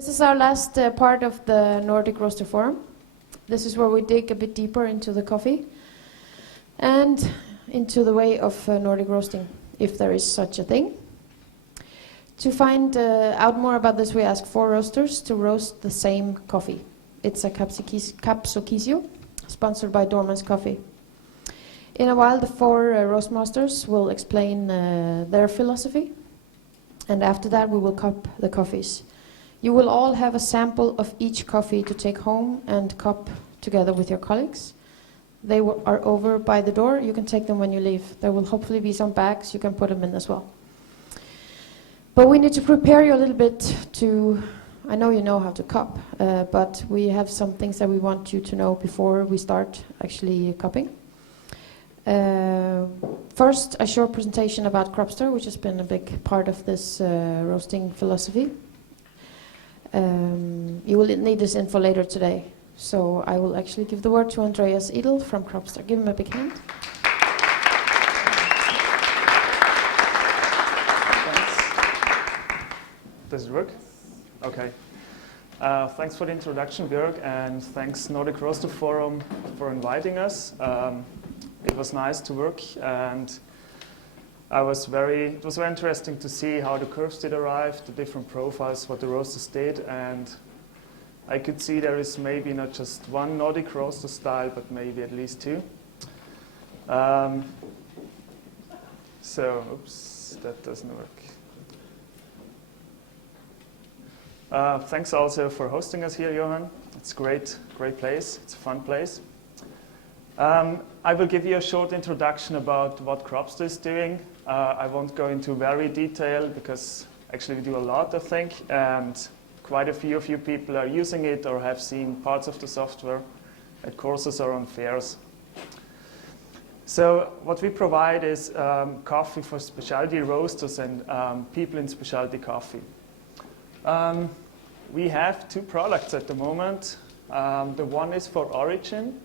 This is our last part of the Nordic Roaster Forum. This is where we dig a bit deeper into the coffee and into the way of Nordic roasting, if there is such a thing. To find out more about this, we ask 4 roasters to roast the same coffee. It's a Kapsokisio, sponsored by Dorman's Coffee. In a while, the 4 roast masters will explain their philosophy, and after that we will cup the coffees. You will all have a sample of each coffee to take home and cup together with your colleagues. They are over by the door. You can take them when you leave. There will hopefully be some bags you can put them in as well. But we need to prepare you a little bit to, I know you know how to cup, but we have some things that we want you to know before we start actually cupping. First, a short presentation about Cropster, which has been a big part of this roasting philosophy. You will need this info later today, so I will actually give the word to Andreas Edel from Cropster. Give him a big hand. Does it work? Okay. Thanks for the introduction, Björk, and thanks Nordic Roaster Forum for inviting us. It was nice to work, and it was very interesting to see how the curves did arrive, the different profiles, what the roasters did, and I could see there is maybe not just one Nordic roaster style, but maybe at least 2. Oops, that doesn't work. Thanks also for hosting us here, Johan. It's a great place. It's a fun place. I will give you a short introduction about what Cropster is doing. I won't go into very detail because actually we do a lot, I think, and quite a few of you people are using it or have seen parts of the software at courses or on fairs. So what we provide is coffee for specialty roasters and people in specialty coffee. We have 2 products at the moment. The one is for Origin.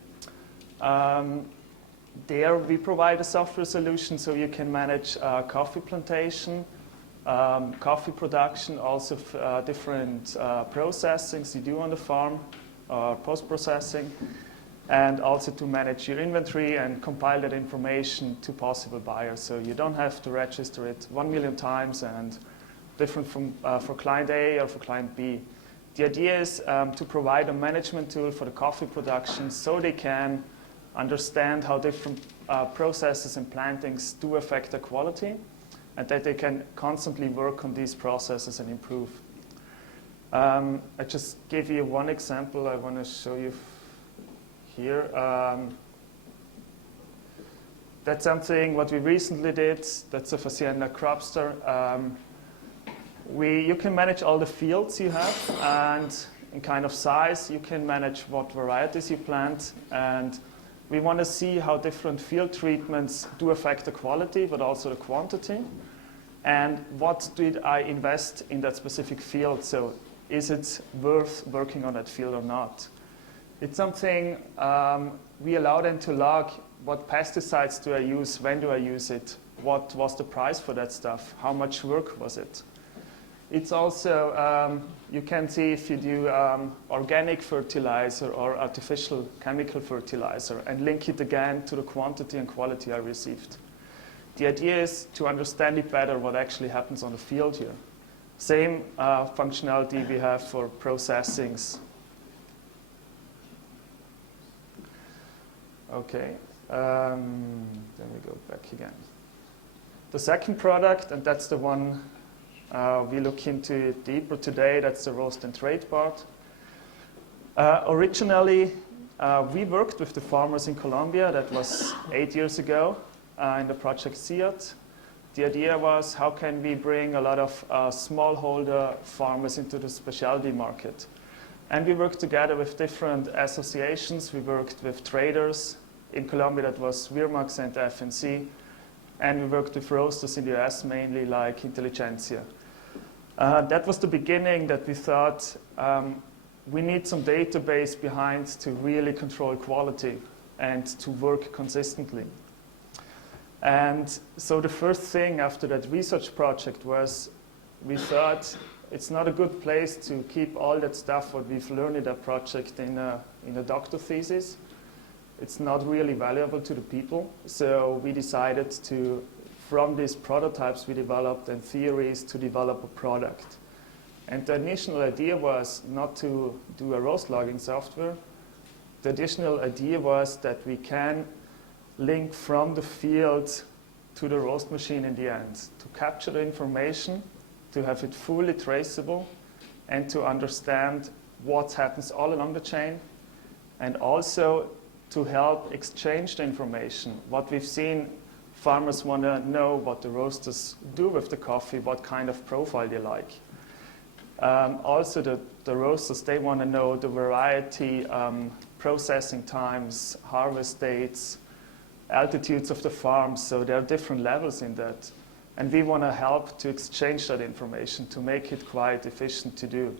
There we provide a software solution so you can manage coffee plantation, coffee production, also different processings you do on the farm, post-processing, and also to manage your inventory and compile that information to possible buyers. So you don't have to register it 1 million times and different from, for client A or for client B. The idea is to provide a management tool for the coffee production so they can understand how different processes and plantings do affect the quality, and that they can constantly work on these processes and improve. I just gave you one example I want to show you here. That's something what we recently did. That's a Hacienda Cropster. You can manage all the fields you have, and in kind of size, you can manage what varieties you plant, and we want to see how different field treatments do affect the quality, but also the quantity, and what did I invest in that specific field, so is it worth working on that field or not? It's something we allow them to log what pesticides do I use, when do I use it, what was the price for that stuff, how much work was it. It's also, you can see if you do organic fertilizer or artificial chemical fertilizer and link it again to the quantity and quality I received. The idea is to understand it better what actually happens on the field here. Same functionality we have for processings. Okay, then we go back again. The second product, and that's the one we look into deeper today, that's the roast and trade part. Originally, we worked with the farmers in Colombia. That was 8 years ago in the project SIAT. The idea was how can we bring a lot of smallholder farmers into the specialty market. And we worked together with different associations. We worked with traders. In Colombia, that was Virmax and FNC. And we worked with roasters in the US, mainly like Intelligentsia. That was the beginning that we thought we need some database behind to really control quality and to work consistently. And so the first thing after that research project was we thought it's not a good place to keep all that stuff what we've learned in that project in a doctor thesis. It's not really valuable to the people. So we decided to, from these prototypes we developed and theories, to develop a product. And the initial idea was not to do a roast logging software. The additional idea was that we can link from the field to the roast machine in the end, to capture the information, to have it fully traceable, and to understand what happens all along the chain, and also to help exchange the information. What we've seen, farmers want to know what the roasters do with the coffee, what kind of profile they like. Also, the roasters, they want to know the variety, processing times, harvest dates, altitudes of the farms, so there are different levels in that. And we want to help to exchange that information to make it quite efficient to do.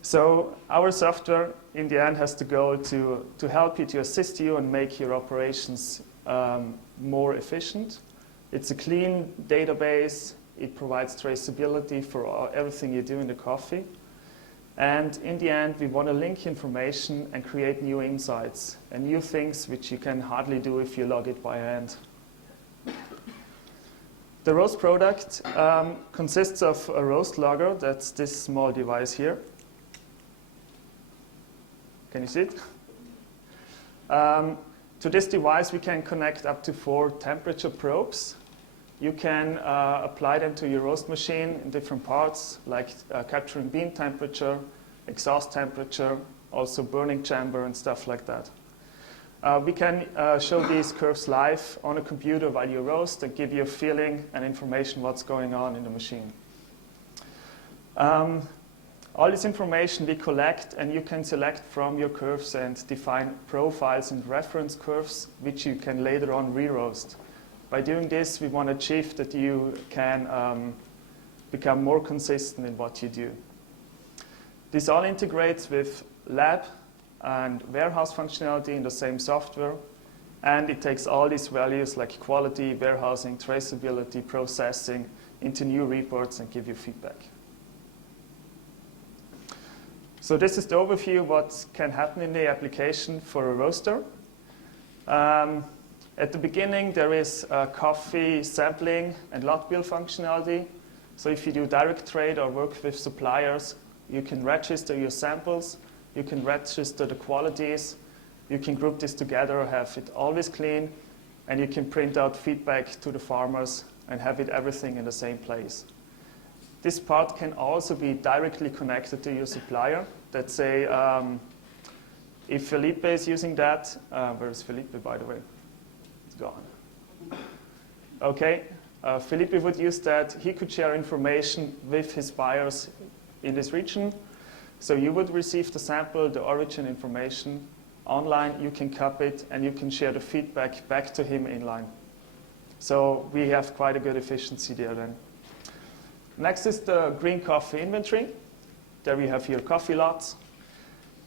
So our software, in the end, has the goal to help you, to assist you and make your operations more efficient. It's a clean database. It provides traceability for everything you do in the coffee. And in the end, we want to link information and create new insights and new things which you can hardly do if you log it by hand. The roast product consists of a roast logger. That's this small device here. Can you see it? To this device, we can connect up to 4 temperature probes. You can apply them to your roast machine in different parts, like capturing bean temperature, exhaust temperature, also burning chamber and stuff like that. We can show these curves live on a computer while you roast and give you a feeling and information what's going on in the machine. All this information we collect, and you can select from your curves and define profiles and reference curves, which you can later on re-roast. By doing this, we want to achieve that you can become more consistent in what you do. This all integrates with lab and warehouse functionality in the same software, and it takes all these values like quality, warehousing, traceability, processing into new reports and give you feedback. So this is the overview of what can happen in the application for a roaster. At the beginning, there is coffee sampling and lot bill functionality. So if you do direct trade or work with suppliers, you can register your samples, you can register the qualities, you can group this together, have it always clean, and you can print out feedback to the farmers and have it everything in the same place. This part can also be directly connected to your supplier. Let's say if Felipe is using that, where is Felipe, by the way? Gone. Okay, Felipe would use that. He could share information with his buyers in this region. So you would receive the sample, the origin information online. You can copy it, and you can share the feedback back to him inline. So we have quite a good efficiency there then. Next is the green coffee inventory. There we have your coffee lots.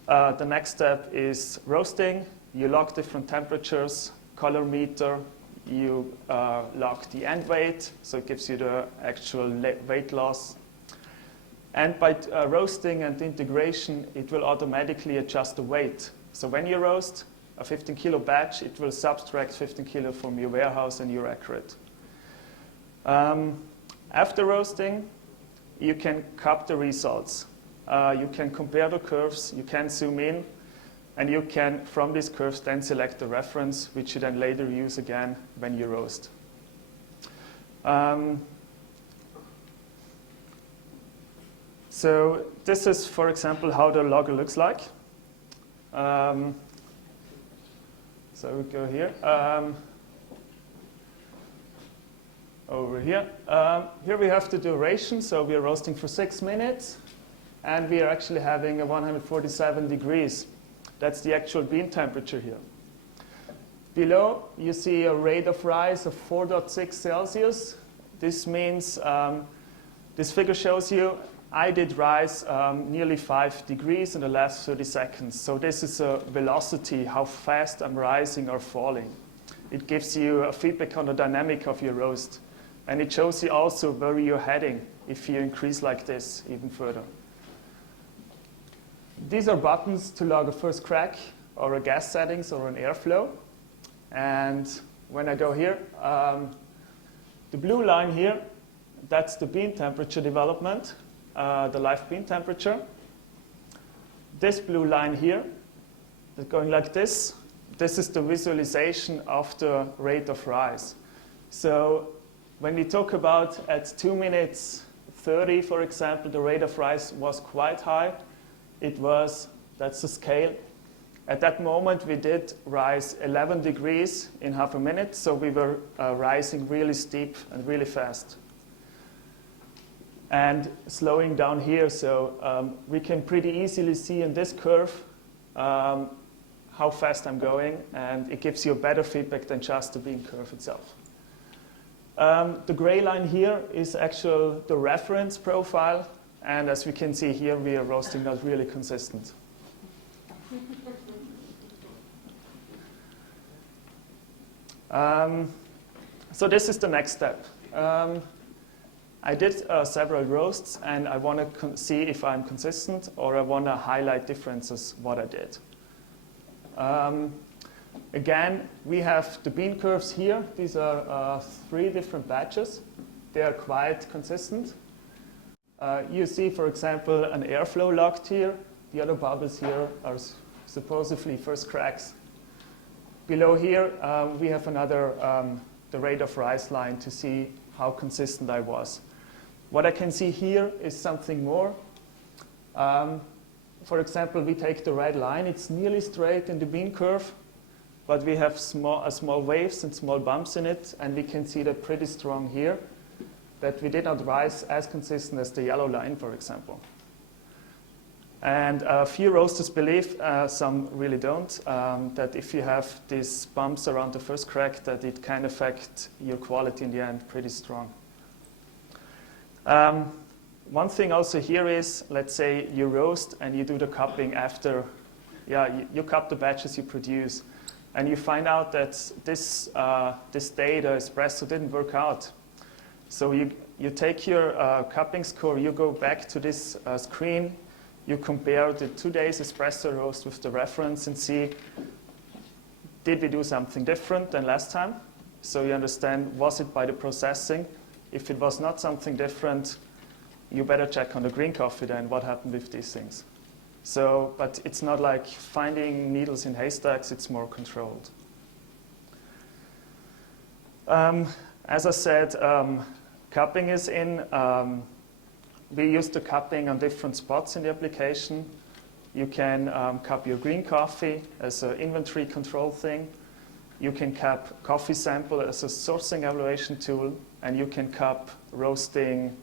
The next step is roasting. You log different temperatures, color meter, you log the end weight, so it gives you the actual weight loss. And by roasting and integration, it will automatically adjust the weight. So when you roast a 15 kilo batch, it will subtract 15 kilo from your warehouse and you're accurate. After roasting, you can cup the results. You can compare the curves, you can zoom in, and you can, from these curves, then select the reference, which you then later use again when you roast. So this is, for example, how the logger looks like. So we go here. Over here. Here we have the duration, so we are roasting for 6 minutes, and we are actually having a 147 degrees. That's the actual bean temperature here. Below, you see a rate of rise of 4.6 Celsius. This means, this figure shows you I did rise nearly 5 degrees in the last 30 seconds. So this is a velocity, how fast I'm rising or falling. It gives you a feedback on the dynamic of your roast. And it shows you also where you're heading if you increase like this even further. These are buttons to log a first crack or a gas settings or an airflow. And when I go here, the blue line here, that's the bean temperature development, the live bean temperature. This blue line here, going like this is the visualization of the rate of rise. So when we talk about at 2 minutes 30, for example, the rate of rise was quite high. That's the scale. At that moment, we did rise 11 degrees in half a minute, so we were rising really steep and really fast. And slowing down here, so we can pretty easily see in this curve how fast I'm going, and it gives you a better feedback than just the bean curve itself. The gray line here is actually the reference profile, and as we can see here, we are roasting not really consistent. So this is the next step. I did several roasts, and I want to see if I'm consistent, or I want to highlight differences what I did. Again, we have the bean curves here. These are 3 different batches. They are quite consistent. You see, for example, an airflow locked here. The other bubbles here are supposedly first cracks. Below here, we have another, the rate of rise line to see how consistent I was. What I can see here is something more. For example, we take the red line. It's nearly straight in the bean curve, but we have small waves and small bumps in it, and we can see that pretty strong here, that we did not rise as consistent as the yellow line, for example. And a few roasters believe, some really don't, that if you have these bumps around the first crack, that it can affect your quality in the end pretty strong. One thing also here is, let's say you roast and you do the cupping after, you cup the batches you produce, and you find out that this day the espresso didn't work out. So you take your cupping score, you go back to this screen, you compare the 2 days espresso roast with the reference and see, did we do something different than last time? So you understand, was it by the processing? If it was not something different, you better check on the green coffee then what happened with these things. So, but it's not like finding needles in haystacks, it's more controlled. As I said, cupping is in. We use the cupping on different spots in the application. You can cup your green coffee as an inventory control thing. You can cup coffee sample as a sourcing evaluation tool, and you can cup roasting.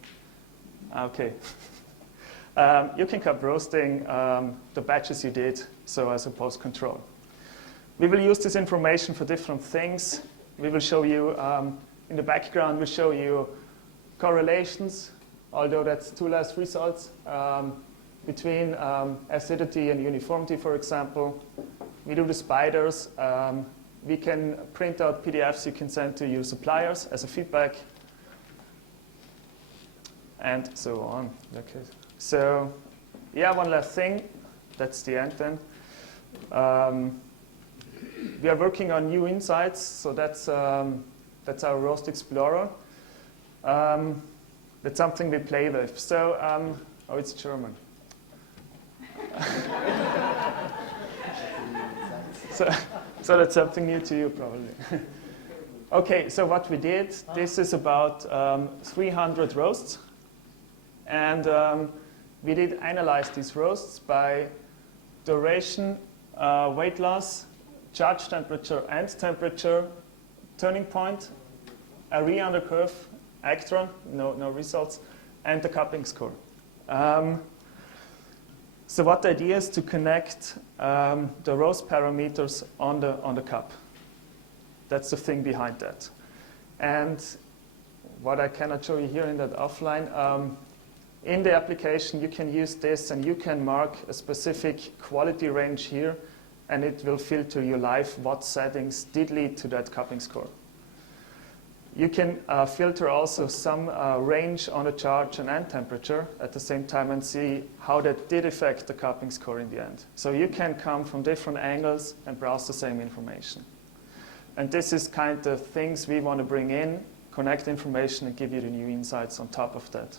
You can cup roasting the batches you did, so as a post control. We will use this information for different things. We will show you in the background. We'll show you correlations, although that's 2 less results, between acidity and uniformity, for example. We do the spiders. We can print out PDFs you can send to your suppliers as a feedback, and so on. Okay. So, yeah, one last thing. That's the end then. We are working on new insights, so that's our Roast Explorer. That's something we play with. So, oh, it's German. So that's something new to you, probably. Okay, so what we did, this is about 300 roasts. And we did analyze these roasts by duration, weight loss, charge temperature, end temperature, turning point, area under curve, Actron, no results, and the cupping score. So what the idea is to connect the roast parameters on the cup. That's the thing behind that. And what I cannot show you here in that offline, in the application you can use this and you can mark a specific quality range here, and it will filter your live what settings did lead to that cupping score. You can filter also some range on the charge and end temperature at the same time and see how that did affect the cupping score in the end. So you can come from different angles and browse the same information. And this is kind of things we want to bring in, connect information and give you the new insights on top of that.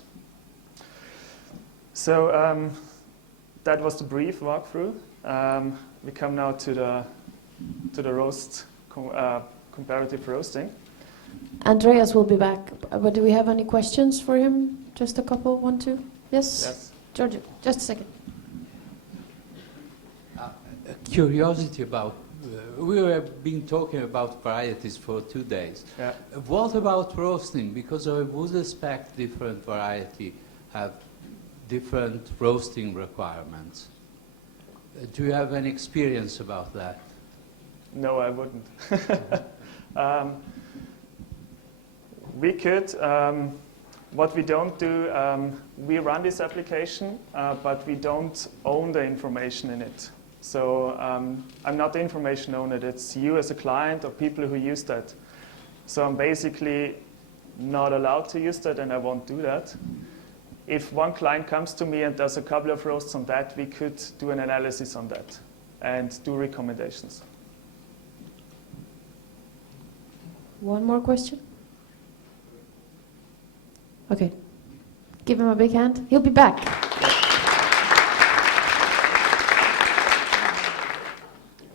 So that was the brief walkthrough. We come now to the roast, comparative roasting. Andreas will be back, but do we have any questions for him? Just a couple, one, two? Yes? Yes. Georgia, just a second. Curiosity about, we have been talking about varieties for 2 days. Yeah. What about roasting? Because I would expect different variety have different roasting requirements. Do you have any experience about that? No, I wouldn't. We could. What we don't do, we run this application, but we don't own the information in it. So I'm not the information owner. It's you as a client or people who use that. So I'm basically not allowed to use that, and I won't do that. If one client comes to me and does a couple of roasts on that, we could do an analysis on that and do recommendations. One more question? Okay. Give him a big hand. He'll be back.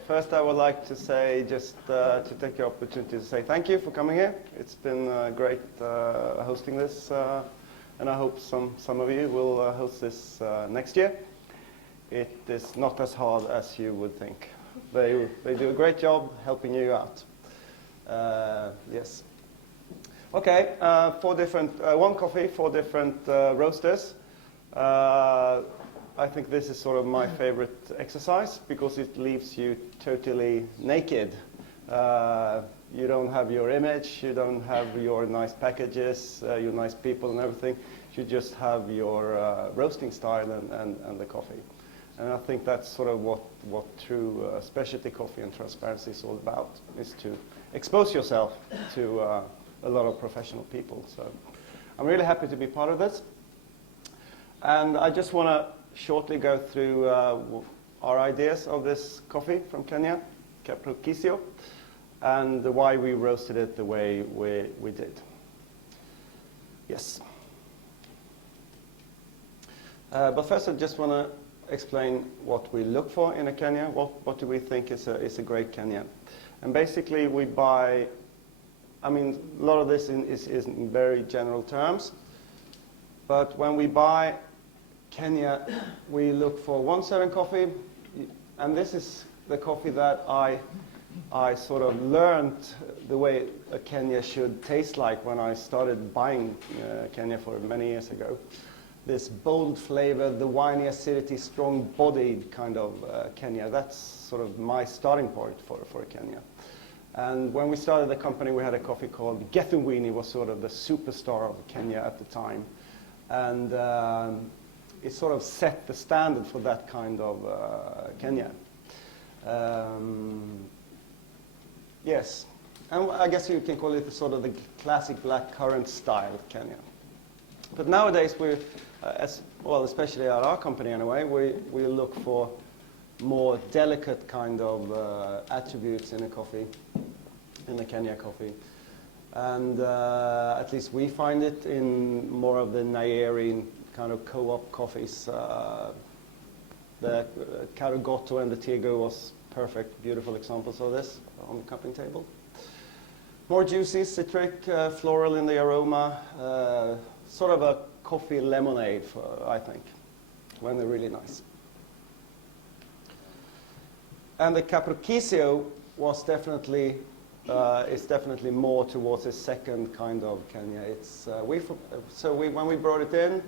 First, I would like to say, just to take the opportunity to say thank you for coming here. It's been great hosting this, and I hope some of you will host this next year. It is not as hard as you would think. They do a great job helping you out. Yes. Okay, one coffee, 4 different roasters. I think this is sort of my favorite exercise because it leaves you totally naked. You don't have your image, you don't have your nice packages, your nice people and everything. You just have your roasting style and the coffee. And I think that's sort of what true specialty coffee and transparency is all about, is to expose yourself to a lot of professional people. So I'm really happy to be part of this. And I just want to shortly go through our ideas of this coffee from Kenya, Kapsokisio, and why we roasted it the way we did. Yes. But first I just want to explain what we look for in a Kenya. What do we think is a great Kenyan? And basically we buy, I mean, a lot of this is in very general terms, but when we buy Kenya, we look for 1/7 coffee, and this is the coffee that I sort of learned the way a Kenya should taste like when I started buying Kenya for many years ago. This bold flavor, the winey acidity, strong-bodied kind of Kenya. That's sort of my starting point for a Kenya. And when we started the company, we had a coffee called Gethungwini, was sort of the superstar of Kenya at the time. And it sort of set the standard for that kind of Kenya. Yes, and I guess you can call it sort of the classic black currant style Kenya. But nowadays, especially at our company anyway, we look for more delicate kind of attributes in a coffee, in the Kenya coffee. And at least we find it in more of the Nigerian kind of co-op coffees. The Karagoto and the Tigo was perfect, beautiful examples of this on the cupping table. More juicy, citric, floral in the aroma, sort of a coffee lemonade, I think, when they're really nice. And the Kapsokisio was definitely is definitely more towards a second kind of Kenya. It's when we brought it in,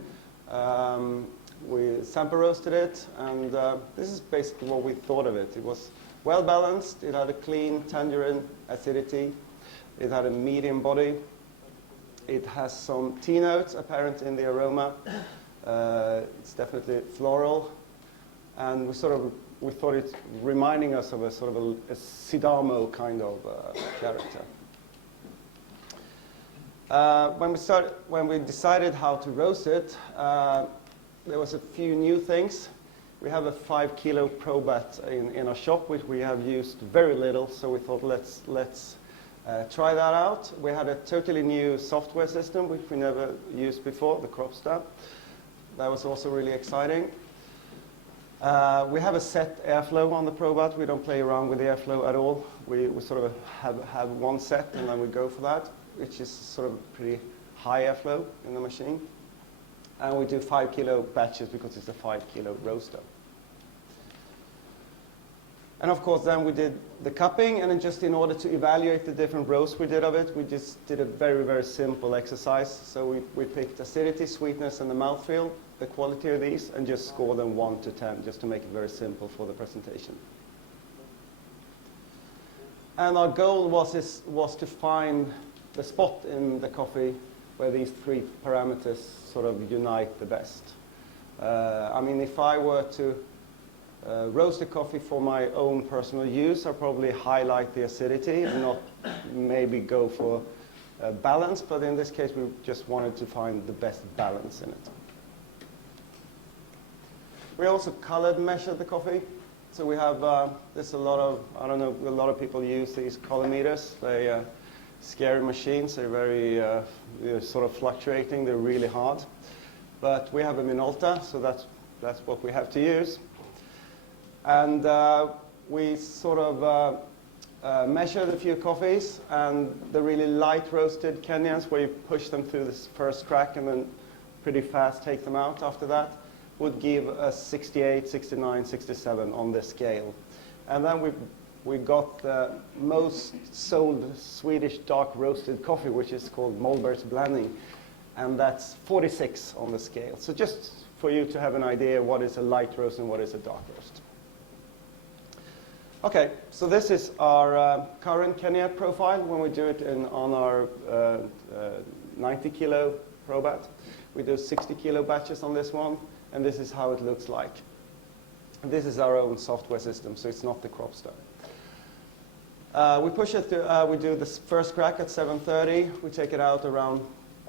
we sample roasted it, and this is basically what we thought of it. It was well balanced. It had a clean tangerine acidity. It had a medium body. It has some tea notes apparent in the aroma. It's definitely floral, and we thought it reminding us of a sort of a Sidamo kind of character. When we decided how to roast it, there was a few new things. We have a 5 kilo probat in our shop, which we have used very little, so we thought let's try that out. We had a totally new software system, which we never used before, the Kropstab. That was also really exciting. We have a set airflow on the probat. We don't play around with the airflow at all. We sort of have one set, and then we go for that, which is sort of pretty high airflow in the machine. And we do 5 kilo batches because it's a 5 kilo roaster. And of course, then we did the cupping, and then just in order to evaluate the different roasts we did of it, we just did a very, very simple exercise. So we picked acidity, sweetness, and the mouthfeel, the quality of these, and just score them 1 to 10, just to make it very simple for the presentation. And our goal was to find the spot in the coffee where these 3 parameters sort of unite the best. I mean, if I were to roast a coffee for my own personal use, I'd probably highlight the acidity and not maybe go for balance, but in this case we just wanted to find the best balance in it. We also colored measured the coffee. So we have, there's a lot of, I don't know, a lot of people use these colorimeters. They scary machines. They're very they're sort of fluctuating. They're really hard. But we have a Minolta, so that's what we have to use. And we sort of measured a few coffees, and the really light roasted Kenyans, where you push them through this first crack and then pretty fast take them out after that, would give us 68, 69, 67 on this scale. And then we got the most sold Swedish dark roasted coffee, which is called Mollberg's Blanding, and that's 46 on the scale. So just for you to have an idea what is a light roast and what is a dark roast. Okay, so this is our current Kenya profile when we do it on our 90 kilo probat. We do 60 kilo batches on this one, and this is how it looks like. And this is our own software system, so it's not the Kropstab. We push it to, we do this first crack at 7:30. We take it out around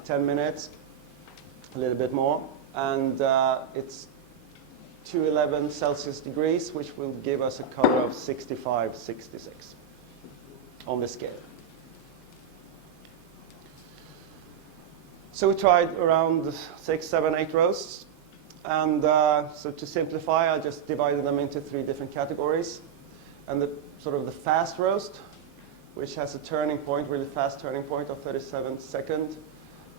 10 minutes, a little bit more, and it's 211 Celsius degrees, which will give us a color of 65, 66 on the scale. So we tried around 6, 7, 8 roasts. And so to simplify, I just divided them into 3 different categories. And the sort of the fast roast, which has a turning point, really fast turning point of 37 seconds.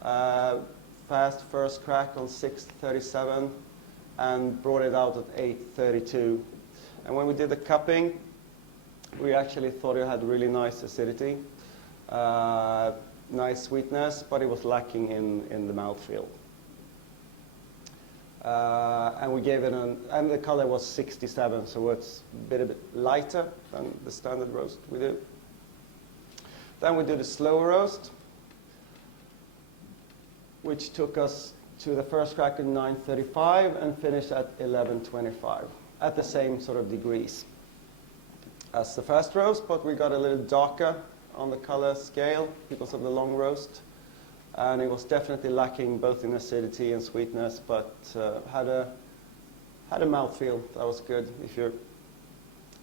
Fast first crack on 6:37, and brought it out at 8:32. And when we did the cupping, we actually thought it had really nice acidity, nice sweetness, but it was lacking in the mouthfeel. And we gave it and the color was 67, so it's a bit lighter than the standard roast we do. Then we did a slow roast, which took us to the first crack at 9:35 and finished at 11:25, at the same sort of degrees as the fast roast, but we got a little darker on the color scale because of the long roast. And it was definitely lacking both in acidity and sweetness, but had a mouthfeel that was good if you're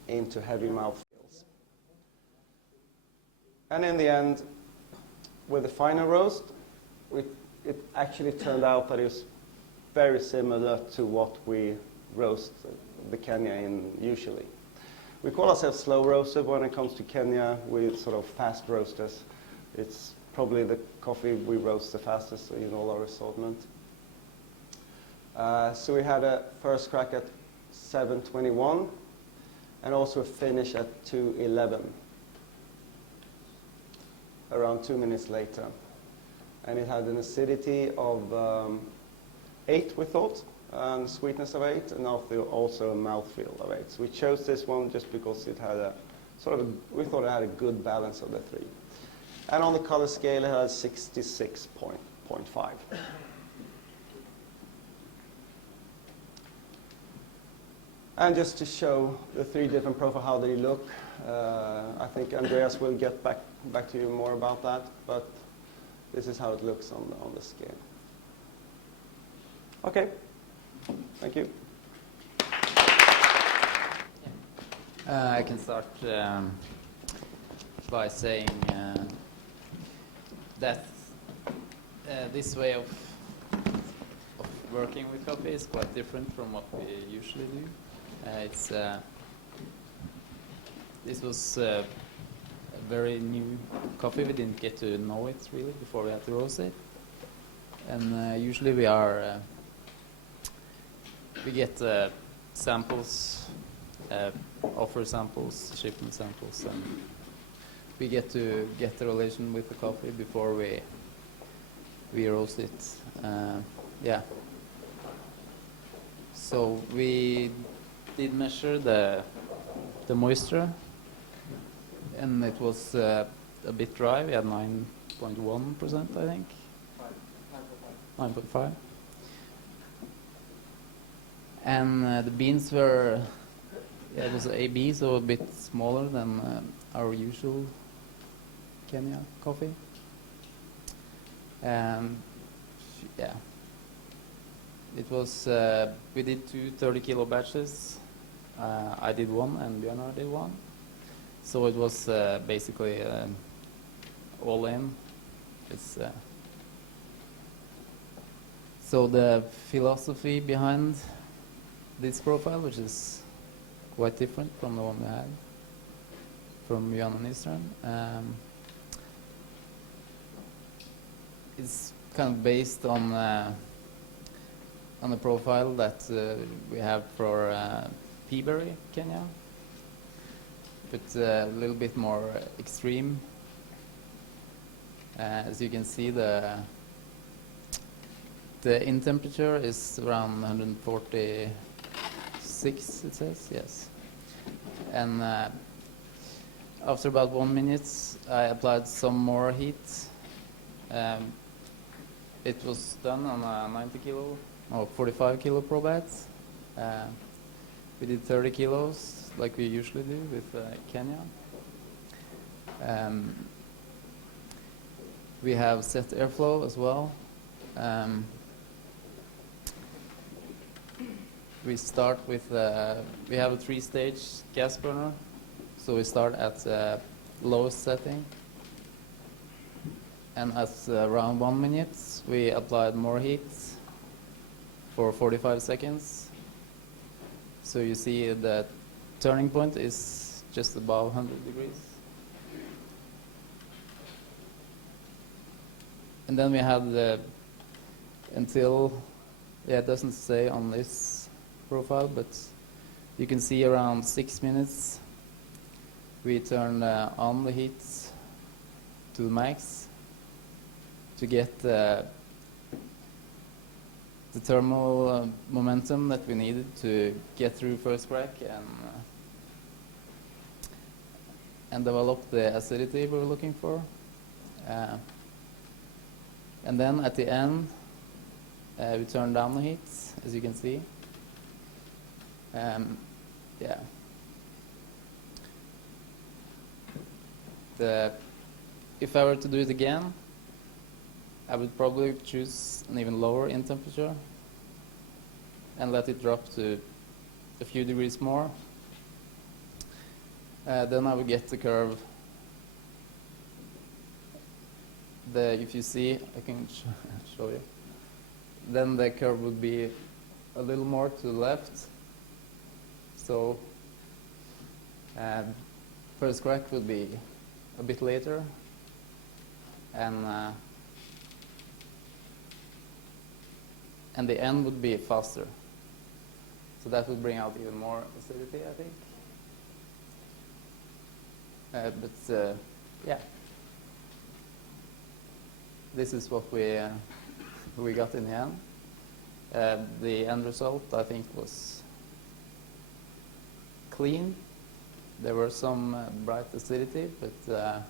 into heavy mouthfeels. And in the end, with the final roast, it actually turned out that it was very similar to what we roast the Kenya in usually. We call ourselves slow roaster when it comes to Kenya. We're sort of fast roasters. It's probably the coffee we roast the fastest in all our assortment. So we had a first crack at 7:21 and also a finish at 2:11, around 2 minutes later. And it had an acidity of 8, we thought, and sweetness of 8, and also a mouthfeel of 8. So we chose this one just because it had a sort of, we thought it had a good balance of the 3. And on the color scale, it had 66.5. And just to show the 3 different profiles, how they look, I think Andreas will get back to you more about that. But This is how it looks on the scale. Okay, thank you. I can start by saying that this way of working with coffee is quite different from what we usually do. This was a very new coffee. We didn't get to know it really before we had to roast it. And usually we get samples, offer samples, shipment samples, and we get to get the relation with the coffee before we roast it. Yeah. So we did measure the moisture, and it was a bit dry. We had 9.1%, I think. 9.5. And the beans were, it was AB, so a bit smaller than our usual Kenya coffee. And yeah, it was, we did 2 30-kilo batches. I did one and Björnar did one. So it was basically all in. It's, so the philosophy behind this profile, which is quite different from the one we had from Johan Nyström, is kind of based on the profile that we have for Peaberry, Kenya, but a little bit more extreme. As you can see, the in temperature is around 146, it says, yes. And after about 1 minute, I applied some more heat. It was done on a 90 kilo, or 45 kilo probats. We did 30 kilos, like we usually do with Kenya. We have set airflow as well. We start with, we have a 3-stage gas burner. So we start at lowest setting. And at around 1 minute, we applied more heat for 45 seconds. So you see the turning point is just above 100 degrees. And then we have the, until, yeah, it doesn't say on this profile, but you can see around 6 minutes, we turn on the heat to the max to get the thermal momentum that we needed to get through first crack and develop the acidity we were looking for. And then at the end, we turn down the heat, as you can see. Yeah. If I were to do it again, I would probably choose an even lower in temperature and let it drop to a few degrees more. Then I would get the curve. If you see, I can show you. Then the curve would be a little more to the left. So first crack would be a bit later, and the end would be faster. So that would bring out even more acidity, I think. But yeah, this is what we got in the end. The end result, I think, was clean. There were some bright acidity, but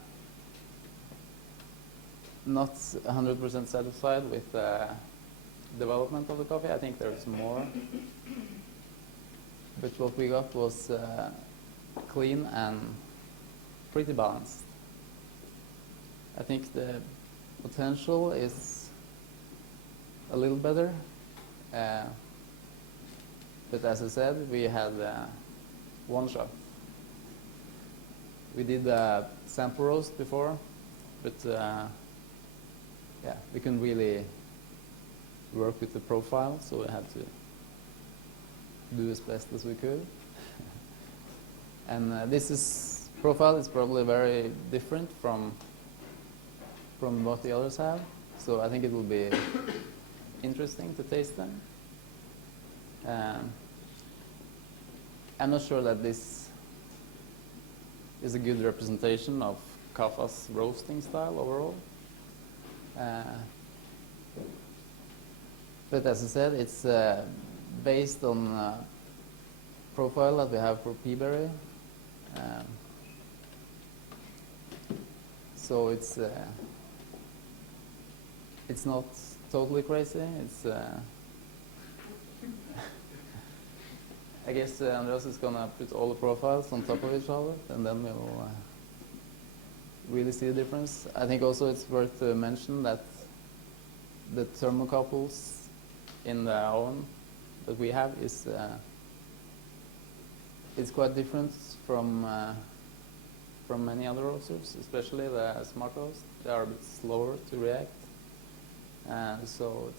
not 100% satisfied with development of the coffee. I think there's more. But what we got was clean and pretty balanced. I think the potential is a little better. But as I said, we had one shot. We did a sample roast before, but yeah, we couldn't really work with the profile, so we had to do as best as we could. And this profile is probably very different from what the others have, so I think it will be interesting to taste them. I'm not sure that this is a good representation of Kaffa's roasting style overall. But as I said, it's based on a profile that we have for peaberry. So it's not totally crazy. It's I guess Andreas is gonna put all the profiles on top of each other, and then we'll really see the difference. I think also it's worth to mention that the thermocouples in the oven that we have is quite different from many other roasters, especially the smart roast. They are a bit slower to react, so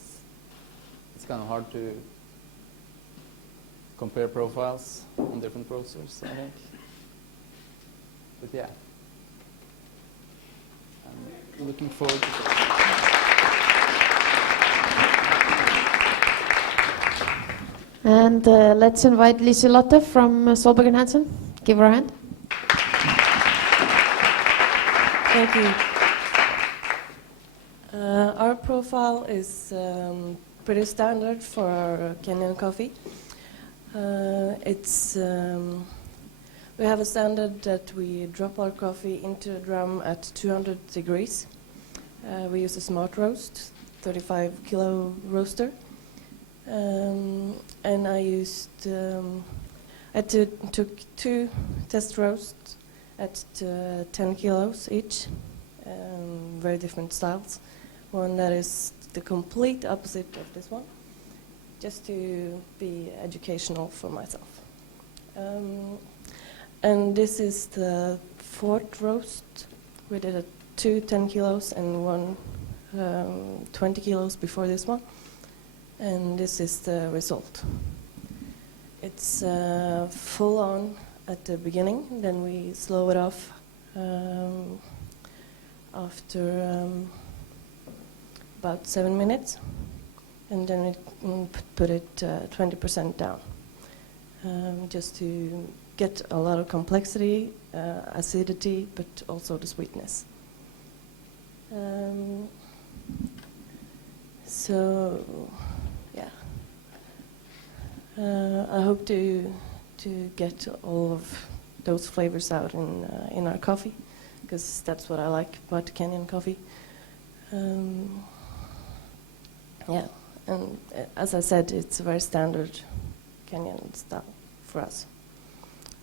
it's kind of hard to compare profiles on different roasters, I think. But yeah, I'm looking forward to it. And let's invite Liselotte from Solberg Hansen. Give her a hand. Thank you. Our profile is pretty standard for our Kenyan coffee. We have a standard that we drop our coffee into a drum at 200 degrees. We use a smart roast, 35 kilo roaster. And I took 2 test roasts at 10 kilos each, very different styles. One that is the complete opposite of this one, just to be educational for myself. And this is the 4th roast. We did 2 10 kilos and 1 20 kilos before this one. And this is the result. It's full on at the beginning, then we slow it off after about 7 minutes, and then we put it 20% down, just to get a lot of complexity, acidity, but also the sweetness. So, yeah, I hope to get all of those flavors out in our coffee, because that's what I like about Kenyan coffee. Yeah, and as I said, it's a very standard Kenyan style for us.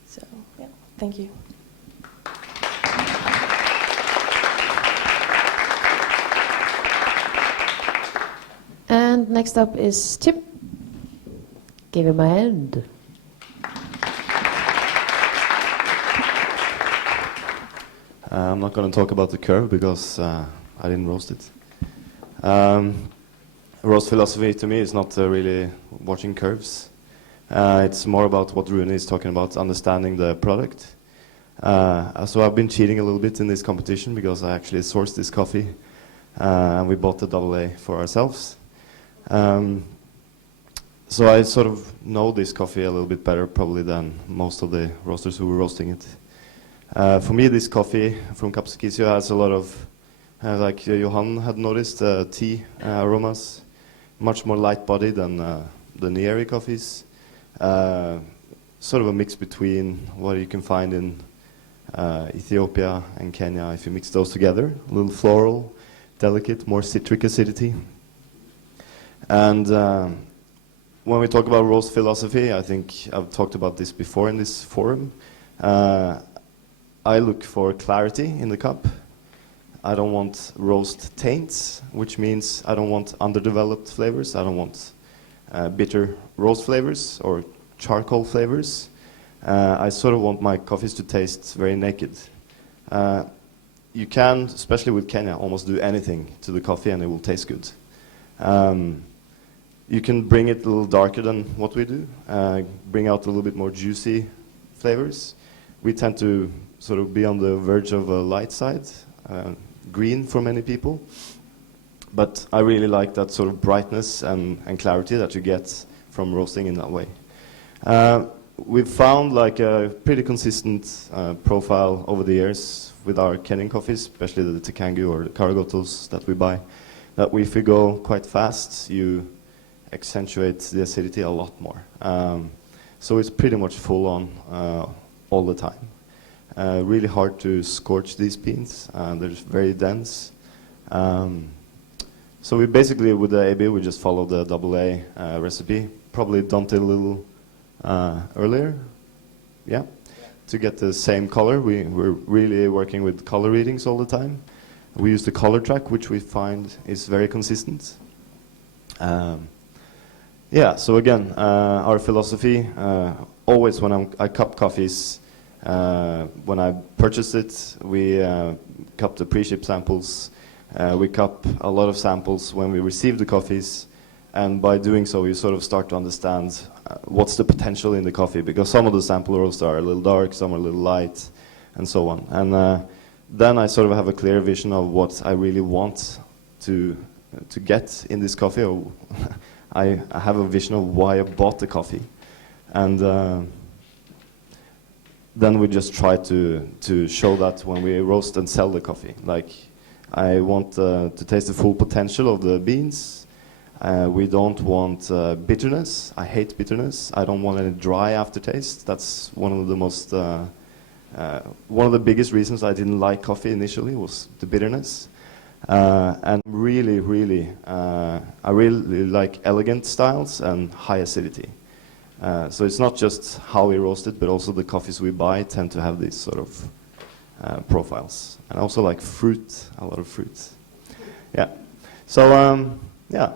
So, yeah, thank you. And next up is Tim. Give him a hand. I'm not going to talk about the curve because I didn't roast it. Roast philosophy to me is not really watching curves. It's more about what Rune is talking about, understanding the product. So I've been cheating a little bit in this competition because I actually sourced this coffee and we bought the AA for ourselves. So I sort of know this coffee a little bit better probably than most of the roasters who were roasting it. For me, this coffee from Kapsokisio has a lot of, like Johan had noticed, tea aromas, much more light-bodied than the Nyeri coffees. Sort of a mix between what you can find in Ethiopia and Kenya if you mix those together. A little floral, delicate, more citric acidity. And when we talk about roast philosophy, I think I've talked about this before in this forum. I look for clarity in the cup. I don't want roast taints, which means I don't want underdeveloped flavors. I don't want bitter roast flavors or charcoal flavors. I sort of want my coffees to taste very naked. You can, especially with Kenya, almost do anything to the coffee and it will taste good. You can bring it a little darker than what we do, bring out a little bit more juicy flavors. We tend to sort of be on the verge of a light side, green for many people. But I really like that sort of brightness and clarity that you get from roasting in that way. We've found like a pretty consistent profile over the years with our Kenyan coffees, especially the Tekangu or the Karagotos that we buy, that if we go quite fast, you accentuate the acidity a lot more. So it's pretty much full on all the time. Really hard to scorch these beans. They're very dense. So we basically, with the AB, we just follow the AA recipe. Probably dumped it a little earlier, yeah, to get the same color. We're really working with color readings all the time. We use the color track, which we find is very consistent. Yeah, so again, our philosophy, always when I cup coffees, when I purchase it, we cup the pre-ship samples. We cup a lot of samples when we receive the coffees, and by doing so, you sort of start to understand what's the potential in the coffee, because some of the sample roasts are a little dark, some are a little light, and so on. And then I sort of have a clear vision of what I really want to get in this coffee. Or I have a vision of why I bought the coffee, and then we just try to show that when we roast and sell the coffee. Like, I want to taste the full potential of the beans. We don't want bitterness. I hate bitterness. I don't want any dry aftertaste. That's one of the most one of the biggest reasons I didn't like coffee initially was the bitterness. And really, I really like elegant styles and high acidity. So it's not just how we roast it, but also the coffees we buy tend to have these sort of profiles. And I also like fruit, a lot of fruit. Yeah. So, yeah.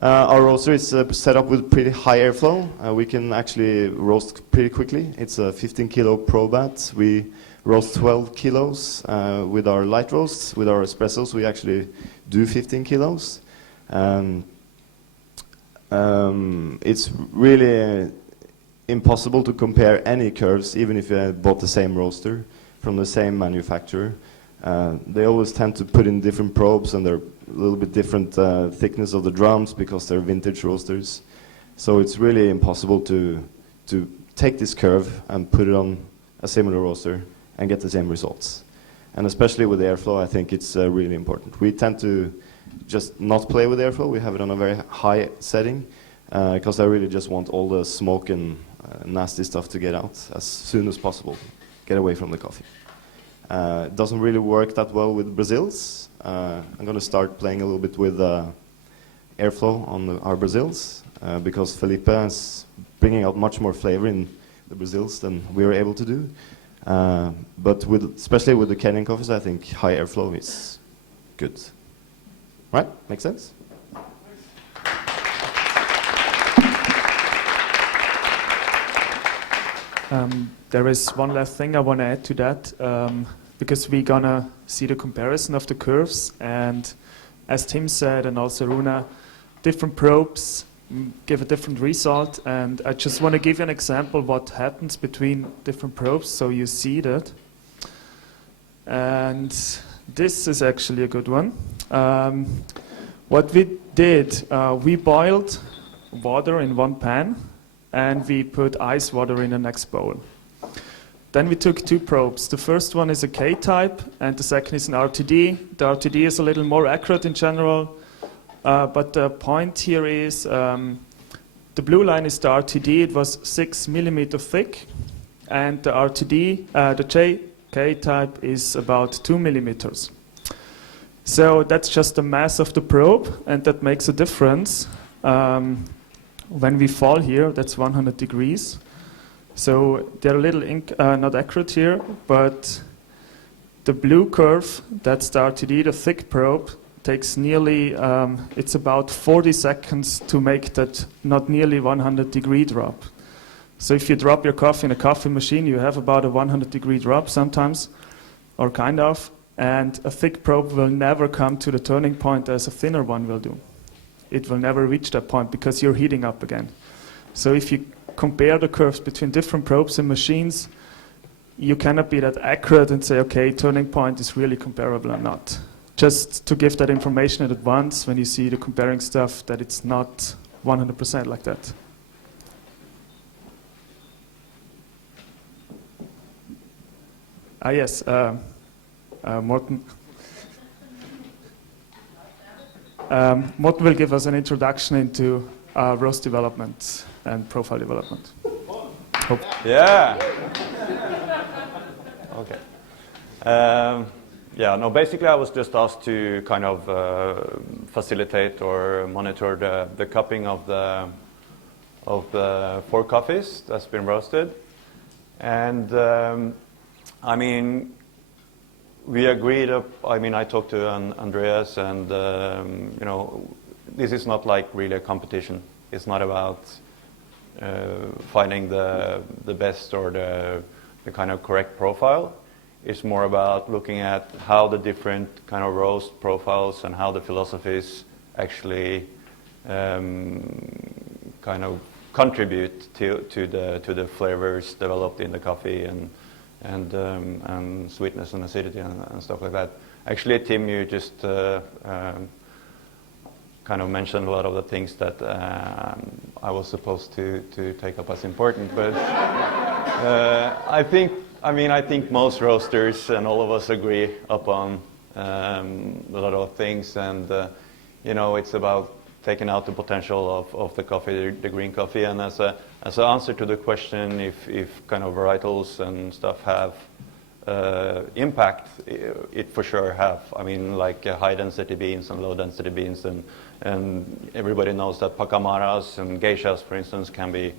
Our roaster is set up with pretty high airflow. We can actually roast pretty quickly. It's a 15 kilo probat. We roast 12 kilos with our light roasts. With our espressos, we actually do 15 kilos. It's really impossible to compare any curves, even if you bought the same roaster from the same manufacturer. They always tend to put in different probes, and they're a little bit different thickness of the drums because they're vintage roasters. So it's really impossible to take this curve and put it on a similar roaster and get the same results. And especially with airflow, I think it's really important. We tend to just not play with airflow. We have it on a very high setting because I really just want all the smoke and nasty stuff to get out as soon as possible, get away from the coffee. It doesn't really work that well with Brazils. I'm going to start playing a little bit with airflow on our Brazils because Felipe is bringing out much more flavor in the Brazils than we were able to do. But especially with the Kenyan coffees, I think high airflow is good. Right? Makes sense? There is one last thing I want to add to that, because we're gonna see the comparison of the curves, and as Tim said, and also Runa, different probes give a different result, and I just want to give you an example what happens between different probes, so you see that. And this is actually a good one. What we did, we boiled water in one pan, and we put ice water in the next bowl. Then we took two probes. The first one is a K-type, and the second is an RTD. The RTD is a little more accurate in general, but the point here is the blue line is the RTD. It was 6 millimeter thick, and the RTD, the K-type, is about 2 millimeters. So that's just the mass of the probe, and that makes a difference. When we fall here, that's 100 degrees. So they're a little not accurate here, but the blue curve, that's the RTD, the thick probe, takes nearly, it's about 40 seconds to make that not nearly 100-degree drop. So if you drop your coffee in a coffee machine, you have about a 100-degree drop sometimes, or kind of, and a thick probe will never come to the turning point as a thinner one will do. It will never reach that point because you're heating up again. So if you compare the curves between different probes and machines, you cannot be that accurate and say, okay, turning point is really comparable or not. Just to give that information in advance when you see the comparing stuff, that it's not 100% like that. Yes, Morten. Morten will give us an introduction into roast development and profile development. Hope. Yeah. Okay. Yeah, no, basically I was just asked to kind of facilitate or monitor the cupping of the 4 coffees that's been roasted. And I mean, we agreed, I talked to Andreas, and you know, this is not like really a competition. It's not about finding the best or the kind of correct profile. It's more about looking at how the different kind of roast profiles and how the philosophies actually kind of contribute to the flavors developed in the coffee and sweetness and acidity and stuff like that. Actually, Tim, you just kind of mentioned a lot of the things that I was supposed to take up as important, but I think most roasters and all of us agree upon a lot of things, and you know, it's about taking out the potential of the coffee, the green coffee, and as an answer to the question if kind of varietals and stuff have impact, it for sure have. I mean, like high density beans and low density beans, and everybody knows that pacamaras and geishas, for instance, can be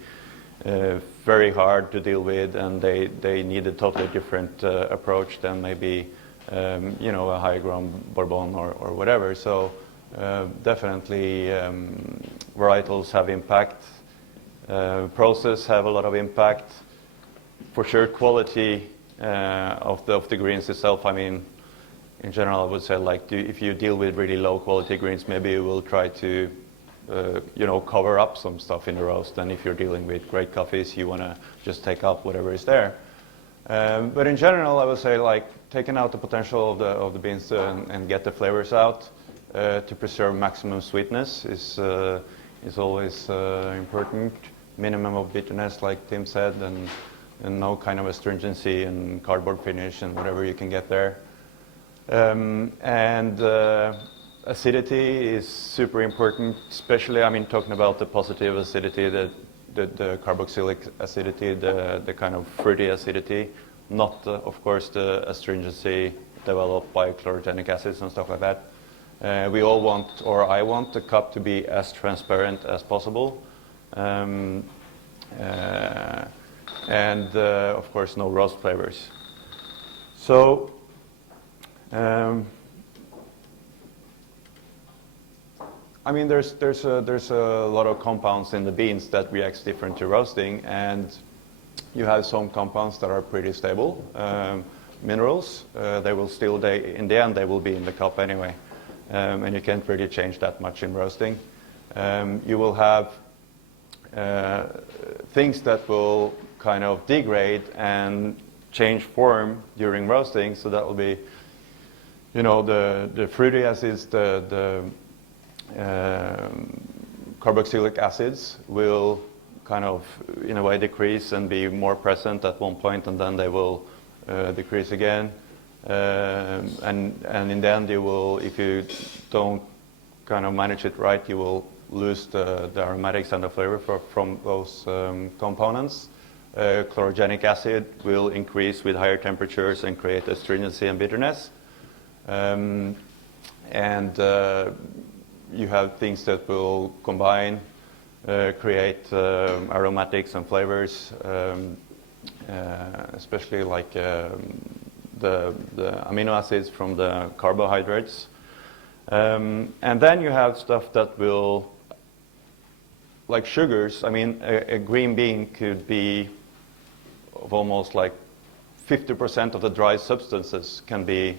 very hard to deal with, and they need a totally different approach than maybe you know, a high ground bourbon or whatever. So definitely varietals have impact. Process have a lot of impact. For sure, quality of the greens itself. I mean, in general, I would say, like, if you deal with really low quality greens, maybe you will try to you know, cover up some stuff in the roast. And if you're dealing with great coffees, you want to just take out whatever is there. But in general, I would say, like, taking out the potential of the beans and get the flavors out to preserve maximum sweetness is always important. Minimum of bitterness, like Tim said, and no kind of astringency and cardboard finish and whatever you can get there. Acidity is super important, especially, I mean, talking about the positive acidity, the carboxylic acidity, the kind of fruity acidity, not, of course, the astringency developed by chlorogenic acids and stuff like that. We all want, or I want, the cup to be as transparent as possible. Of course, no roast flavors. So, I mean, there's a lot of compounds in the beans that reacts different to roasting, and you have some compounds that are pretty stable. Minerals, they will still, in the end, they will be in the cup anyway, and you can't really change that much in roasting. You will have things that will kind of degrade and change form during roasting, so that will be, you know, the fruity acids, the carboxylic acids will kind of, in a way, decrease and be more present at one point, and then they will decrease again. And in the end, you will, if you don't kind of manage it right, you will lose the aromatics and the flavor from those components. Chlorogenic acid will increase with higher temperatures and create astringency and bitterness. You have things that will combine, create aromatics and flavors, especially like the amino acids from the carbohydrates. And then you have stuff that will, like sugars. I mean, a green bean could be of almost like 50% of the dry substances can be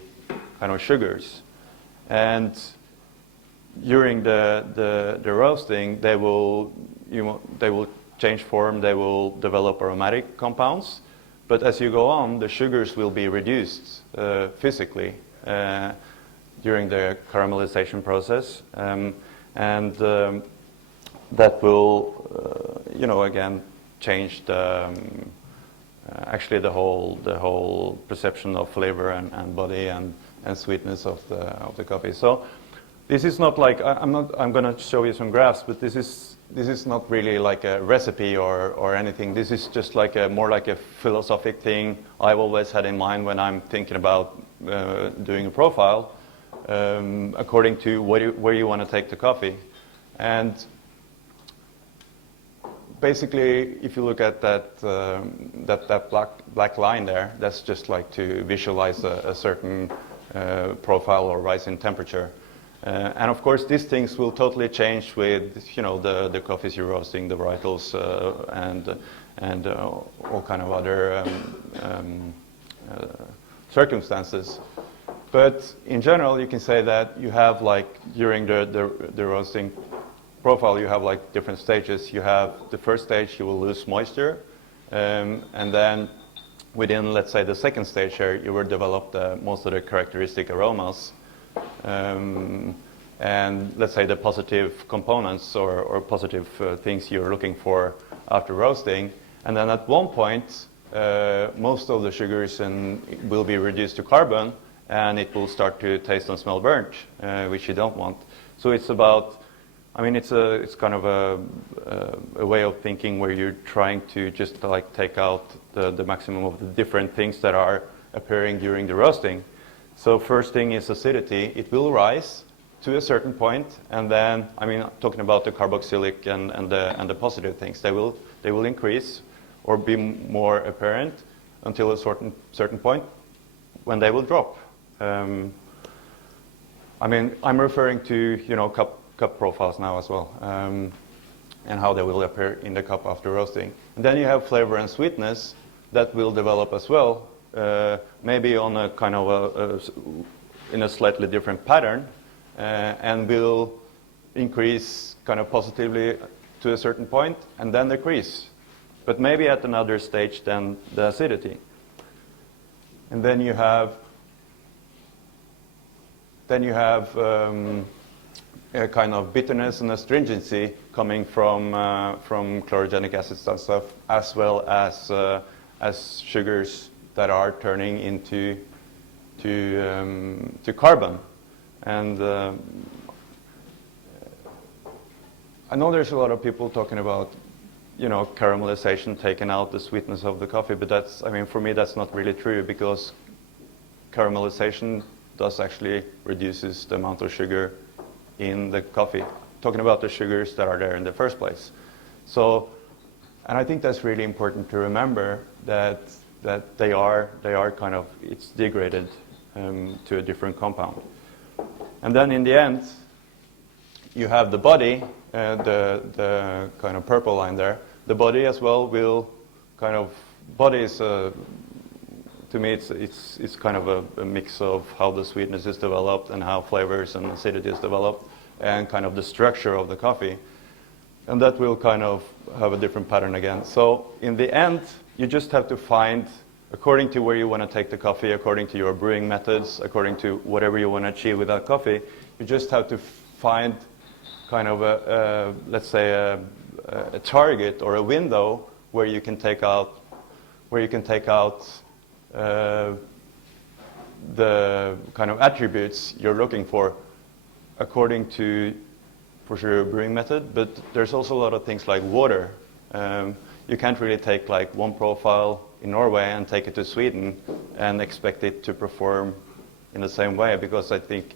kind of sugars. And during the roasting, they will change form, they will develop aromatic compounds. But as you go on, the sugars will be reduced physically during the caramelization process. That will, again, change actually the whole perception of flavor and body and sweetness of the coffee. So this is not like I'm going to show you some graphs, but this is not really like a recipe or anything. This is just like more like a philosophic thing I've always had in mind when I'm thinking about doing a profile, according to where you want to take the coffee. And basically, if you look at that black line there, that's just like to visualize a certain profile or rise in temperature. And of course, these things will totally change with the coffees you're roasting, the varietals, and all kind of other circumstances. But in general, you can say that you have like during the roasting profile, you have like different stages. You have the first stage, you will lose moisture, and then within, let's say, the second stage here, you will develop most of the characteristic aromas, and let's say the positive components or positive things you're looking for after roasting. And then at one point, most of the sugars will be reduced to carbon, and it will start to taste and smell burnt, which you don't want. So it's about, I mean, it's kind of a way of thinking where you're trying to just like take out the maximum of the different things that are appearing during the roasting. So first thing is acidity. It will rise to a certain point, and then, I mean, talking about the carboxylic and the positive things, they will increase or be more apparent until a certain point when they will drop. I mean, I'm referring to cup profiles now as well, and how they will appear in the cup after roasting. And then you have flavor and sweetness that will develop as well, maybe on a kind of in a slightly different pattern, and will increase kind of positively to a certain point and then decrease, but maybe at another stage than the acidity. And then you have a kind of bitterness and astringency coming from chlorogenic acids and stuff, as well as sugars that are turning into carbon. And I know there's a lot of people talking about caramelization taking out the sweetness of the coffee, but for me that's not really true, because caramelization does actually reduces the amount of sugar in the coffee, talking about the sugars that are there in the first place. So, and I think that's really important to remember, that they are kind of, it's degraded to a different compound. And then in the end, you have the body, the kind of purple line there. The body as well will kind of, body is to me, it's kind of a mix of how the sweetness is developed and how flavors and acidity is developed, and kind of the structure of the coffee. And that will kind of have a different pattern again. So in the end, you just have to find, according to where you want to take the coffee, according to your brewing methods, according to whatever you want to achieve with that coffee, you just have to find kind of let's say a target or a window where you can take out the kind of attributes you're looking for, according to, for sure, your brewing method. But there's also a lot of things like water. You can't really take like one profile in Norway and take it to Sweden and expect it to perform in the same way, because I think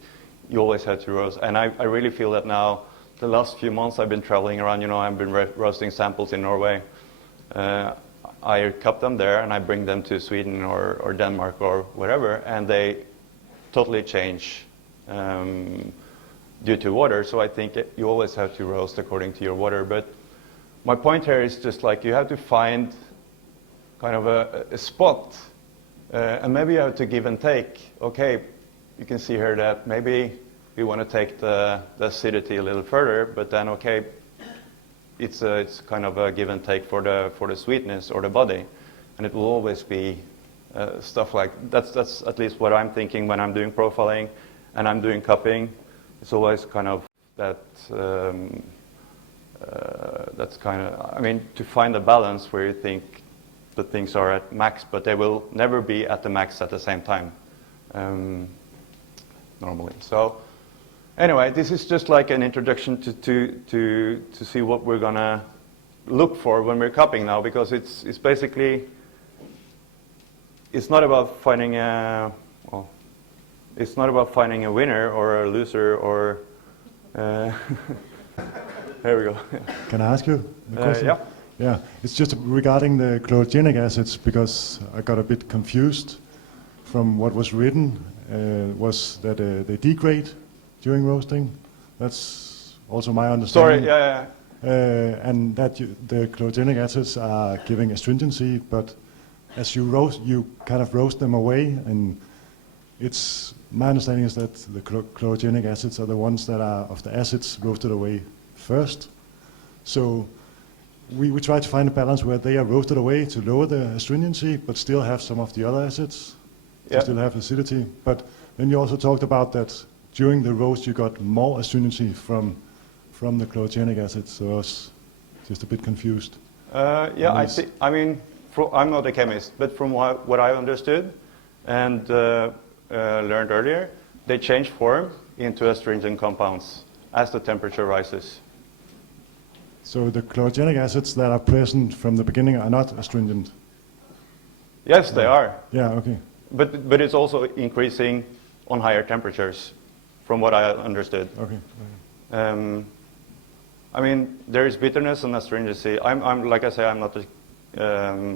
you always have to roast. And I really feel that now, the last few months I've been traveling around, I've been roasting samples in Norway. I cup them there and I bring them to Sweden or Denmark or whatever, and they totally change due to water. So I think you always have to roast according to your water. But my point here is just like you have to find kind of a spot, and maybe you have to give and take. Okay, you can see here that maybe we want to take the acidity a little further, but then okay, it's kind of a give and take for the sweetness or the body, and it will always be stuff like that's at least what I'm thinking when I'm doing profiling and I'm doing cupping. It's always kind of that that's kind of, I mean, to find a balance where you think the things are at max, but they will never be at the max at the same time normally. So anyway, this is just like an introduction to see what we're gonna look for when we're cupping now, because it's basically, it's not about finding a, well, it's not about finding a winner or a loser or there we go. Can I ask you a question? Yeah. Yeah, it's just regarding the chlorogenic acids, because I got a bit confused from what was written, was that they degrade during roasting. That's also my understanding. Sorry, yeah. And that the chlorogenic acids are giving astringency, but as you roast, you kind of roast them away, and it's, my understanding is that the chlorogenic acids are the ones that are of the acids roasted away first. So we try to find a balance where they are roasted away to lower the astringency, but still have some of the other acids, to still have acidity. But then you also talked about that during the roast you got more astringency from the chlorogenic acids, so I was just a bit confused. Yeah, I mean, I'm not a chemist, but from what I understood and learned earlier, they change form into astringent compounds as the temperature rises. So the chlorogenic acids that are present from the beginning are not astringent? Yes, they are. Yeah, okay. But it's also increasing on higher temperatures, from what I understood. Okay. I mean, there is bitterness and astringency. I'm like I say, I'm not a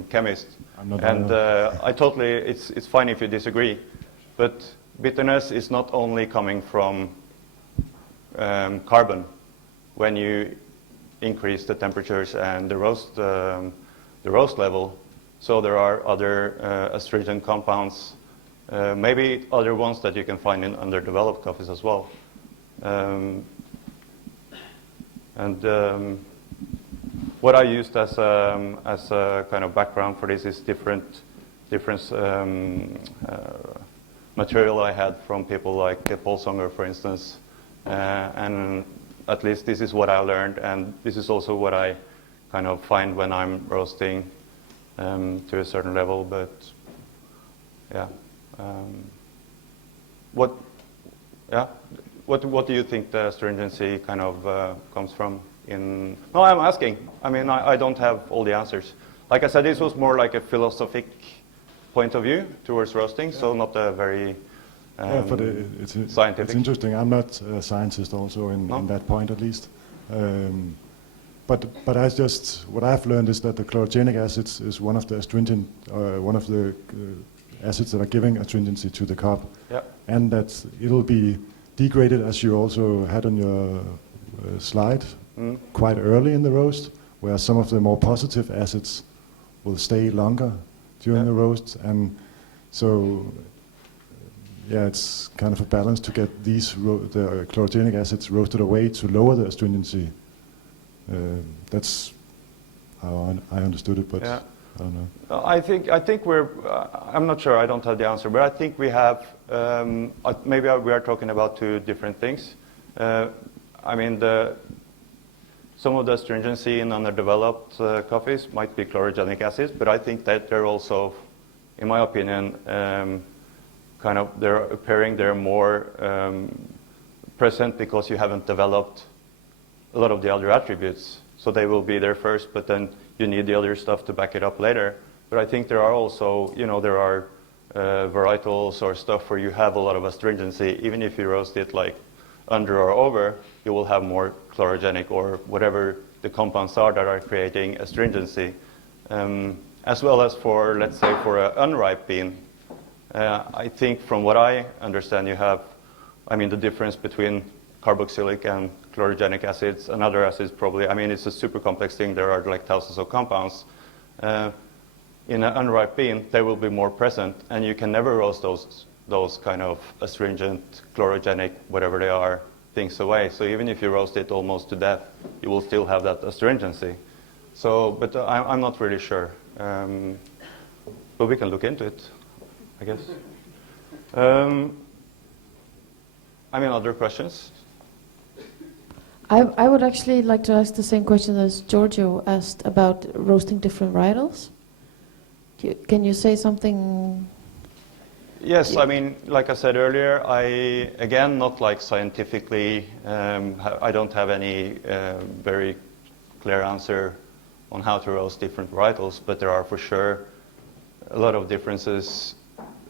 chemist, I'm not and I totally. It's fine if you disagree, but bitterness is not only coming from carbon. When you increase the temperatures and the roast level, so there are other astringent compounds, maybe other ones that you can find in underdeveloped coffees as well. What I used as a kind of background for this is different material I had from people like Paul Songer, for instance, and at least this is what I learned, and this is also what I kind of find when I'm roasting to a certain level. But yeah, what do you think the astringency kind of comes from? No, I'm asking. I mean, I don't have all the answers. Like I said, this was more like a philosophic point of view towards roasting, so not a very but it's scientific. It's interesting. I'm not a scientist also in that point at least. But I just, what I've learned is that the chlorogenic acids is one of the astringent, one of the acids that are giving astringency to the cup. Yeah. And that it'll be degraded, as you also had on your slide, quite early in the roast, where some of the more positive acids will stay longer during the roast. And so, yeah, it's kind of a balance to get these the chlorogenic acids roasted away to lower the astringency. That's how I understood it, but I don't know. I think we're. I'm not sure. I don't have the answer, but I think we have. Maybe we are talking about two different things. I mean, some of the astringency in underdeveloped coffees might be chlorogenic acids, but I think that they're also, in my opinion, kind of they're more present because you haven't developed a lot of the other attributes. So they will be there first, but then you need the other stuff to back it up later. But I think there are also, there are varietals or stuff where you have a lot of astringency. Even if you roast it like under or over, you will have more chlorogenic or whatever the compounds are that are creating astringency. And as well as for, let's say, for an unripe bean. I think from what I understand you have, I mean, the difference between carboxylic and chlorogenic acids and other acids probably, I mean, it's a super complex thing. There are like thousands of compounds. In an unripe bean, they will be more present, and you can never roast those kind of astringent, chlorogenic, whatever they are, things away. So even if you roast it almost to death, you will still have that astringency. So, but I'm not really sure. But we can look into it, I guess. I mean, other questions? I would actually like to ask the same question as Giorgio asked about roasting different varietals. Can you say something? Yes, I mean, like I said earlier, again, not like scientifically, I don't have any very clear answer on how to roast different varietals, but there are for sure a lot of differences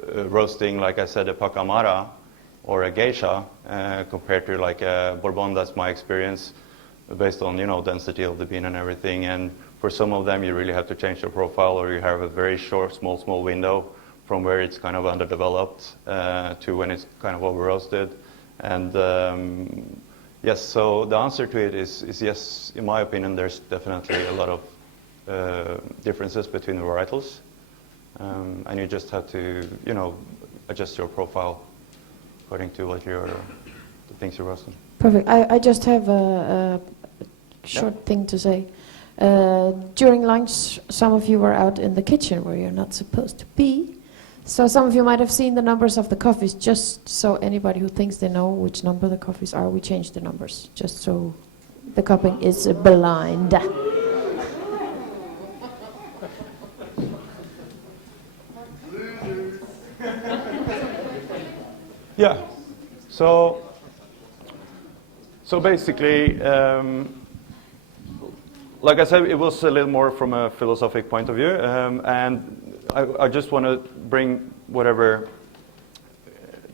roasting, like I said, a Pacamara or a Geisha compared to like a Bourbon. That's my experience based on, you know, density of the bean and everything. And for some of them, you really have to change the profile, or you have a very short, small window from where it's kind of underdeveloped to when it's kind of over-roasted. And yes, so the answer to it is yes. In my opinion, there's definitely a lot of differences between the varietals. And you just have to, you know, adjust your profile according to what the things you're roasting. Perfect. I just have a short thing to say. During lunch, some of you were out in the kitchen where you're not supposed to be. So some of you might have seen the numbers of the coffees, just so anybody who thinks they know which number the coffees are, we changed the numbers, just so the cupping is blind. Yeah. So basically, like I said, it was a little more from a philosophic point of view, and I just want to bring whatever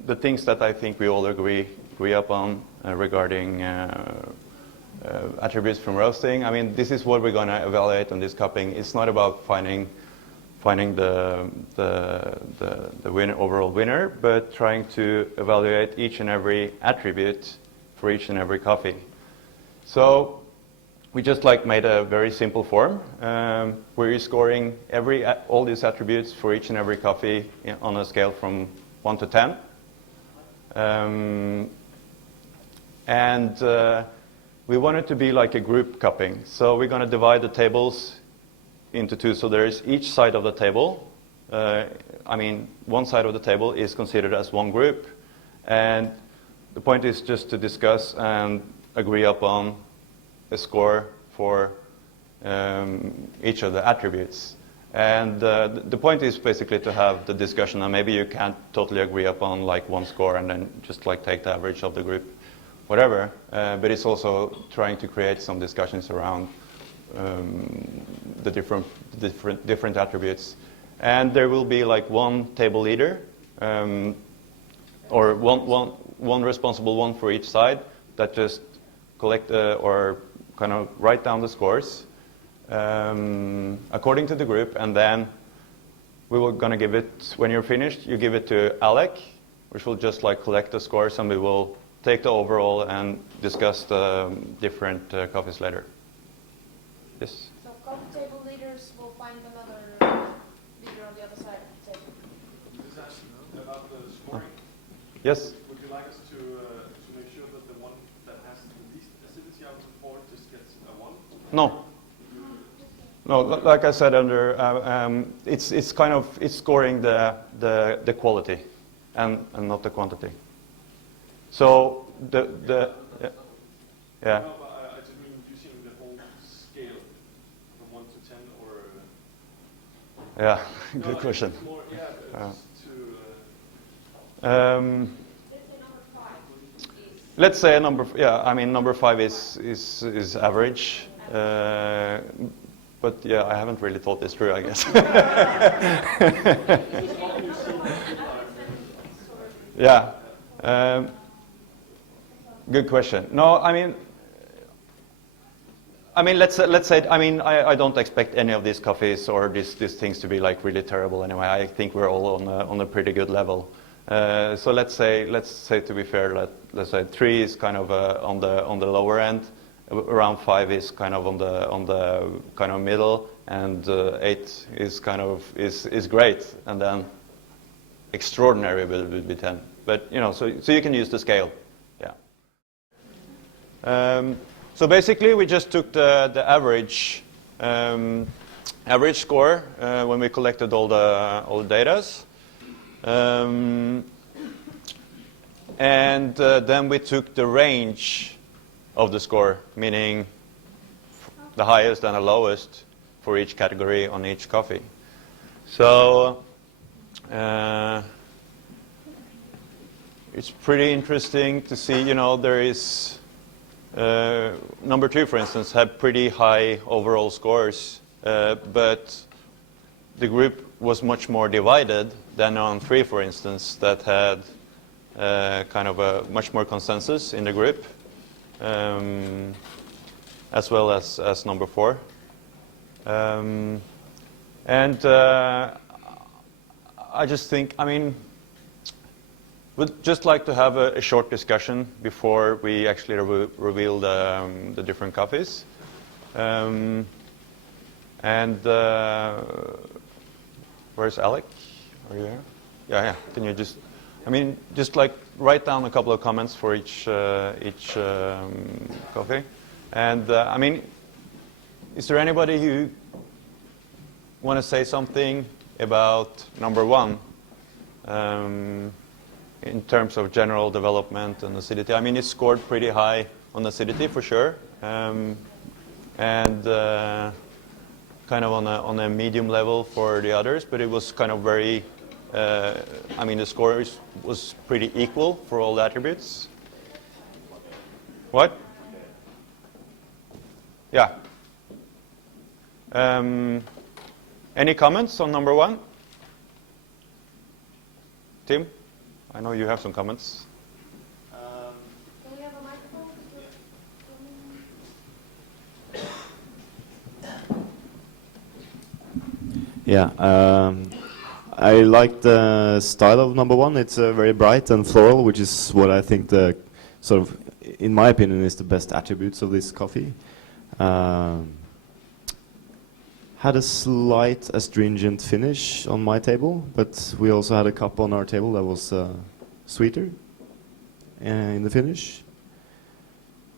the things that I think we all agree upon regarding attributes from roasting. I mean, this is what we're going to evaluate on this cupping. It's not about finding the overall winner, but trying to evaluate each and every attribute for each and every coffee. So we just like made a very simple form where you're scoring all these attributes for each and every coffee on a scale from 1 to 10. And we want it to be like a group cupping. So we're going to divide the tables into two. So there is each side of the table. I mean, one side of the table is considered as one group. And the point is just to discuss and agree upon a score for each of the attributes. And the point is basically to have the discussion, and maybe you can't totally agree upon like one score and then just like take the average of the group, whatever. But it's also trying to create some discussions around the different attributes. And there will be like one table leader, or one responsible one for each side that just collect or kind of write down the scores according to the group, and then we were going to give it, when you're finished, you give it to Alec, which will just like collect the scores, and we will take the overall and discuss the different coffees later. Yes? So coffee table leaders will find another leader on the other side of the table. Is that about the scoring? Yes? Would you like us to make sure that the one that has the least acidity out of the board just gets a 1? No. No, like I said, it's kind of scoring the quality and not the quantity. So the yeah. No, but I just mean using the whole scale from 1 to 10, or. Yeah, good question. More, yeah, let's say number 5 I mean number 5 is average. But yeah, I haven't really thought this through, I guess. Yeah. Good question. No, I mean, I mean, let's say. I mean, I don't expect any of these coffees or these things to be like really terrible anyway. I think we're all on a pretty good level. So let's say to be fair, let's say 3 is kind of on the lower end, around 5 is kind of on the kind of middle, and 8 is kind of is great, and then extraordinary will be 10. But you know, so you can use the scale, yeah. So basically, we just took the average score when we collected all the datas, and then we took the range of the score, meaning the highest and the lowest for each category on each coffee. So it's pretty interesting to see. You know, there is. Number 2, for instance, had pretty high overall scores, but the group was much more divided than on 3, for instance, that had kind of a much more consensus in the group, as well as number 4. And I just think, I mean, would just like to have a short discussion before we actually reveal the different coffees. Where's Alec? Are you there? Yeah. Can you just, I mean, just like write down a couple of comments for each coffee. And I mean, is there anybody who want to say something about number 1? In terms of general development and acidity. I mean, it scored pretty high on acidity for sure, and kind of on a medium level for the others, but it was kind of very, I mean, the score was pretty equal for all the attributes. What? Yeah. Any comments on number 1? Tim? I know you have some comments. Can we have a microphone? Yeah, I like the style of number 1. It's very bright and floral, which is what I think the sort of, in my opinion, is the best attributes of this coffee. Had a slight astringent finish on my table, but we also had a cup on our table that was sweeter in the finish.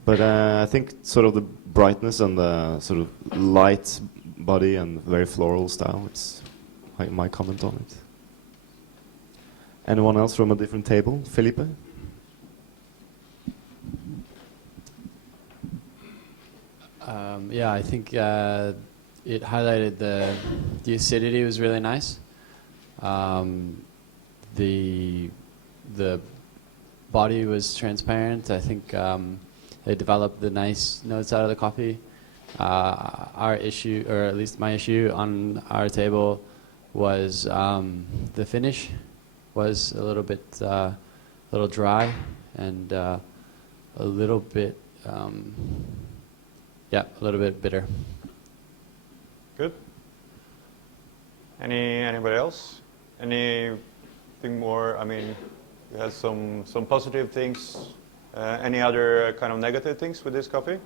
But I think sort of the brightness and the sort of light body and very floral style, it's my comment on it. Anyone else from a different table? Felipe? Yeah, I think it highlighted the acidity was really nice. The body was transparent. I think they developed the nice notes out of the coffee. Our issue, or at least my issue on our table, was the finish was a little bit little dry and a little bit a little bit bitter. Good. Anybody else? Anything more? I mean, we had some positive things. Any other kind of negative things with this coffee?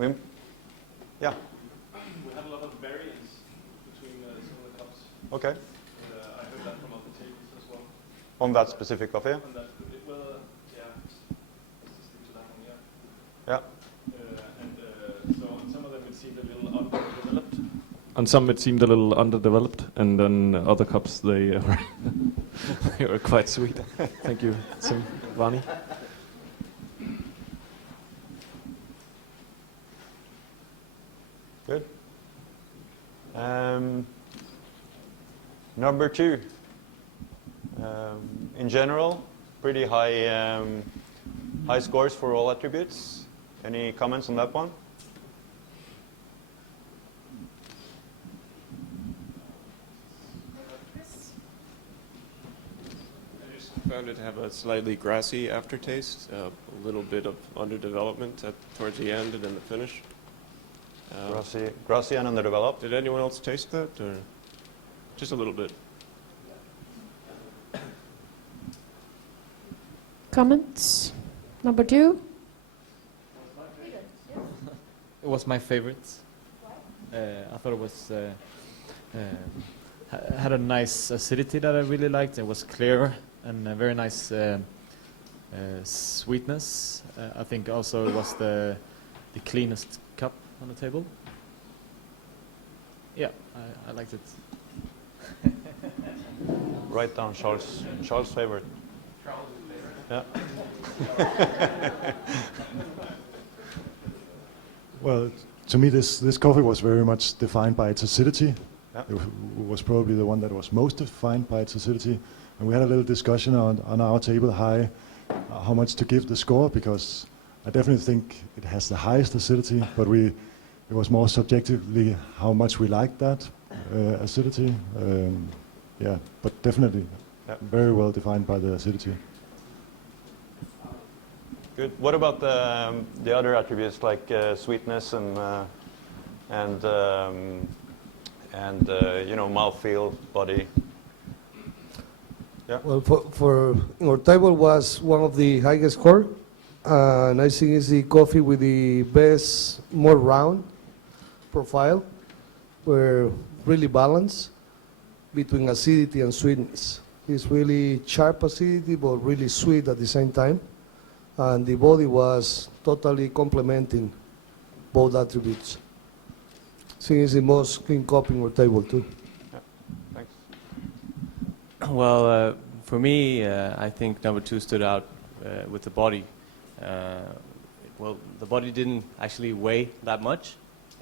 Wim? Yeah. We had a lot of variance between some of the cups. Okay. I heard that from other tables as well. On that specific coffee? On that, well, yeah. Let's stick to that one, yeah. Yeah. So on some of them it seemed a little underdeveloped. On some it seemed a little underdeveloped, and then other cups they were quite sweet. Thank you, Vani. Good. Number 2. In general, pretty high high scores for all attributes. Any comments on that one? found it to have a slightly grassy aftertaste, a little bit of underdevelopment towards the end and then the finish. Grassy and underdeveloped. Did anyone else taste that, or just a little bit? Comments? Number 2? It was my favorite. I thought it was had a nice acidity that I really liked. It was clear and a very nice sweetness. I think also it was the cleanest cup on the table. Yeah, I liked it. Write down Charles' favorite. Yeah. Well, to me, this coffee was very much defined by its acidity. Yeah. It was probably the one that was most defined by its acidity. And we had a little discussion on our table how much to give the score, because I definitely think it has the highest acidity, but it was more subjectively how much we liked that acidity. Yeah, but definitely very well defined by the acidity. Good. What about the other attributes like sweetness and mouthfeel, body? Yeah. Well, for our table was one of the highest score, and I think it's the coffee with the best, more round profile, where really balanced between acidity and sweetness. It's really sharp acidity, but really sweet at the same time. And the body was totally complementing both attributes. I think it's the most clean coffee in our table too. Yeah. Thanks. Well, for me, I think number 2 stood out with the body. Well, the body didn't actually weigh that much.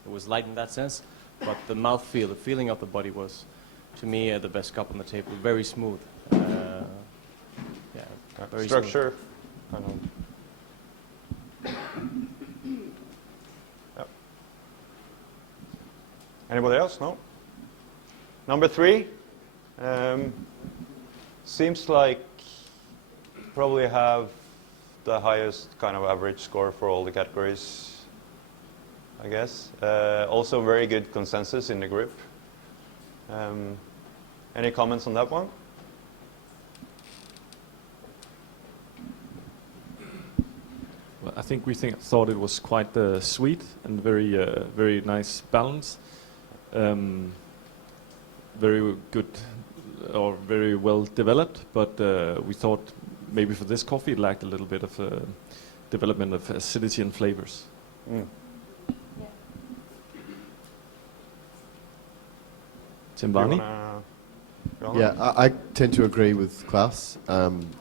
It was light in that sense, but the mouthfeel, the feeling of the body was, to me, the best cup on the table. Very smooth. Very structure. Kind of. Yep. Anybody else? No? Number 3. Seems like probably have the highest kind of average score for all the categories, I guess. Also very good consensus in the group. Any comments on that one? Well, I think we thought it was quite sweet and very nice balance. Very good or very well developed, but we thought maybe for this coffee it lacked a little bit of development of acidity and flavors. Mm. Timbani? Yeah, I tend to agree with Klaus.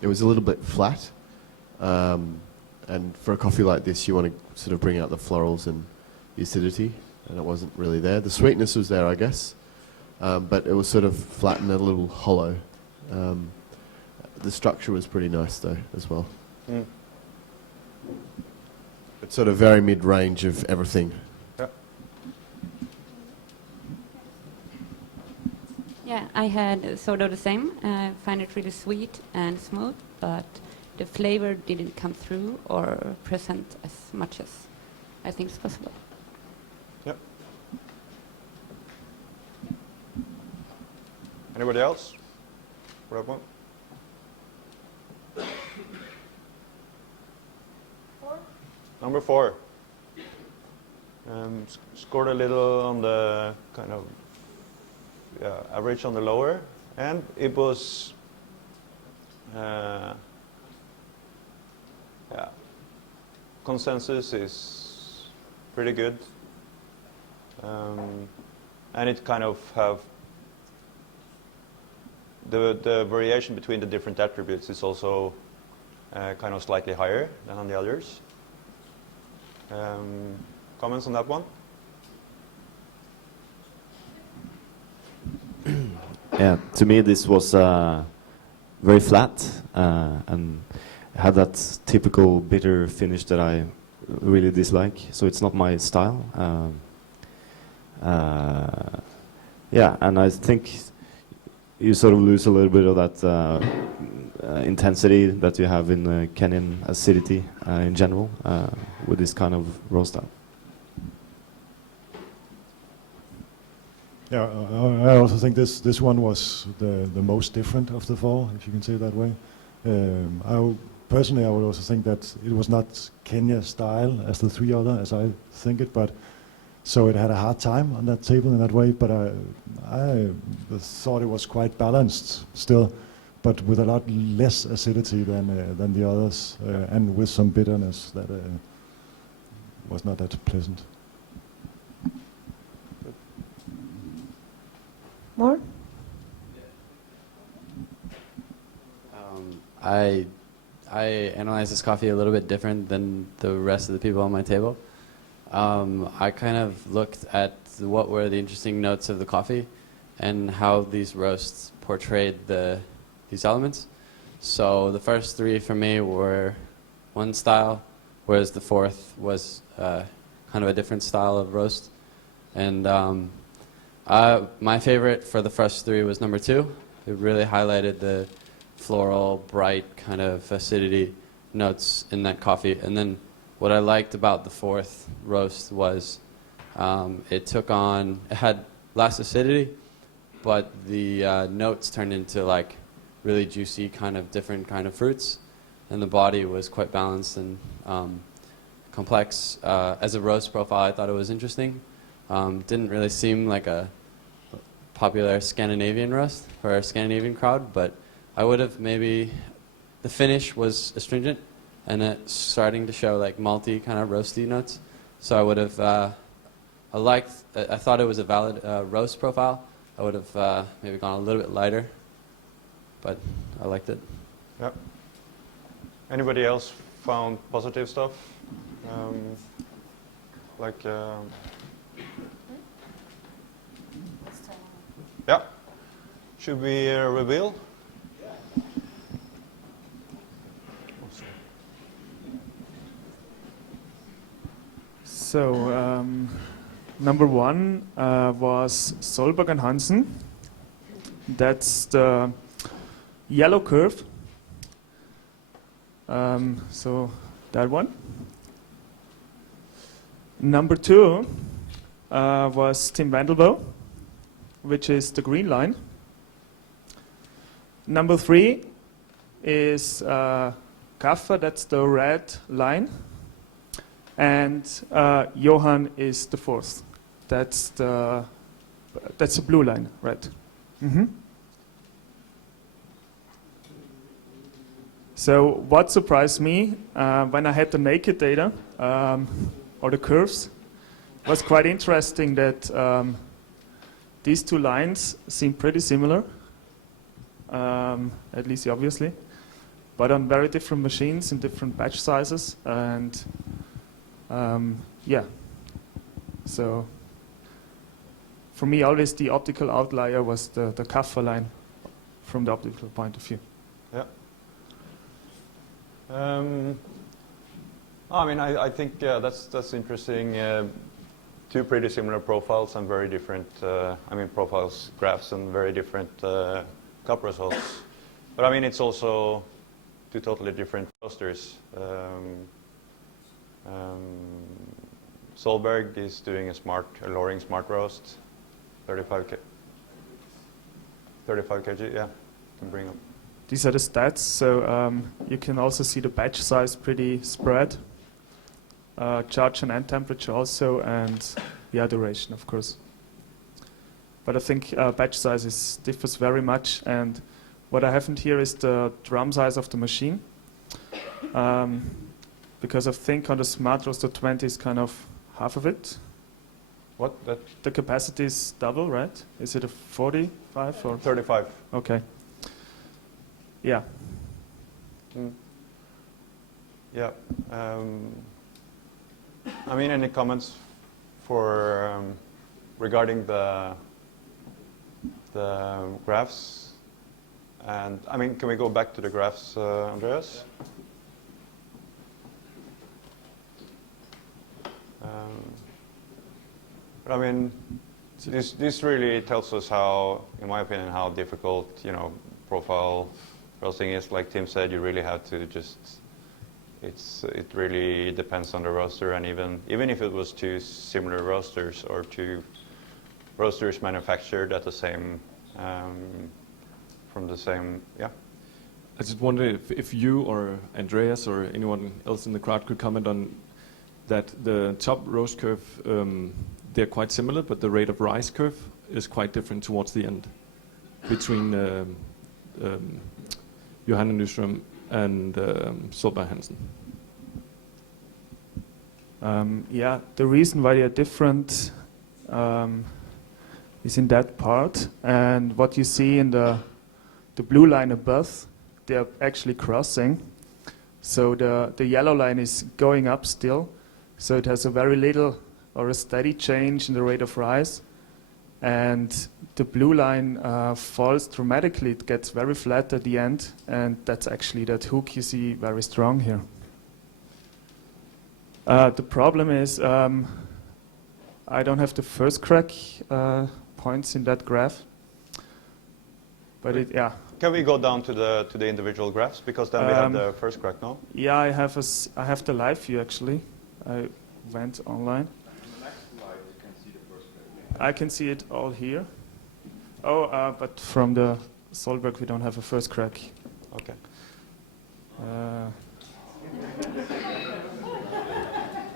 It was a little bit flat. And for a coffee like this, you want to sort of bring out the florals and the acidity, and it wasn't really there. The sweetness was there, I guess, but it was sort of flat and a little hollow. The structure was pretty nice, though, as well. Mm. It's sort of very mid-range of everything. Yeah. Yeah, I had sort of the same. I find it really sweet and smooth, but the flavor didn't come through or present as much as I think is possible. Yep. Anybody else? For that one? 4. Number 4. Scored a little on the kind of average on the lower end. It was consensus is pretty good, and it kind of have the variation between the different attributes is also kind of slightly higher than on the others. Comments on that one? Yeah, to me this was very flat and had that typical bitter finish that I really dislike. So it's not my style. Yeah, and I think you sort of lose a little bit of that intensity that you have in Kenyan acidity in general with this kind of roast style. Yeah, I also think this one was the most different of the four, if you can say it that way. Personally, I would also think that it was not Kenya style as the three other, as I think it, but so it had a hard time on that table in that way. But I thought it was quite balanced still, but with a lot less acidity than the others, and with some bitterness that was not that pleasant. More? I analyze this coffee a little bit different than the rest of the people on my table. I kind of looked at what were the interesting notes of the coffee and how these roasts portrayed these elements. So the first three for me were one style, whereas the fourth was kind of a different style of roast. And my favorite for the first three was number 2. It really highlighted the floral, bright kind of acidity notes in that coffee. And then what I liked about the fourth roast was it had less acidity, but the notes turned into like really juicy kind of different kind of fruits, and the body was quite balanced and complex. As a roast profile, I thought it was interesting. Didn't really seem like a popular Scandinavian roast for a Scandinavian crowd, but I would have maybe, the finish was astringent and it's starting to show like malty kind of roasty notes. So I would have, I thought it was a valid roast profile. I would have maybe gone a little bit lighter, but I liked it. Yep. Anybody else found positive stuff? Yeah. Should we reveal? So, number 1 was Solberg Hansen. That's the yellow curve. So, that one. Number 2 was Tim Wendelboe, which is the green line. Number 3 is Kaffa, that's the red line. And Johan is the 4th. That's the blue line, right? Mm-hmm. So what surprised me when I had the naked data or the curves was quite interesting that these two lines seem pretty similar, at least obviously, but on very different machines in different batch sizes. And yeah, so for me always the optical outlier was the Kaffa line from the optical point of view. Yeah. I mean, I think that's interesting. Two pretty similar profiles and very different. Profiles, graphs, and very different cup results. But I mean, it's also two totally different roasters. Solberg is doing a lowering smart roast, 35 kg. Yeah, can bring up. These are the stats. So you can also see the batch size pretty spread. Charge and end temperature also, and duration, of course. But I think batch sizes differs very much, and what I haven't here is the drum size of the machine, because I think on the Smart Roaster 20 is kind of half of it. What? The capacity is double, right? Is it a 45 or 35? Okay. Yeah. Yeah. Any comments for regarding the graphs? And can we go back to the graphs, Andreas? But This really tells us how, in my opinion, how difficult, profile roasting is. Like Tim said, you really have to just, it really depends on the roaster, and even if it was two similar roasters or two roasters manufactured at the same, from the same, yeah. I just wonder if you or Andreas or anyone else in the crowd could comment on that. The top roast curve, they're quite similar, but the rate of rise curve is quite different towards the end between Johan Nyström and Solberg Hansen. Yeah, the reason why they are different is in that part, and what you see in the blue line above, they are actually crossing. So the yellow line is going up still, so it has a very little or a steady change in the rate of rise, and the blue line falls dramatically. It gets very flat at the end, and that's actually that hook you see very strong here. The problem is I don't have the first crack points in that graph, but yeah. Can we go down to the individual graphs, because then we have the first crack now? Yeah, I have the live view actually. I went online. I can see it all here. Oh, but from the Solberg we don't have a first crack. Okay.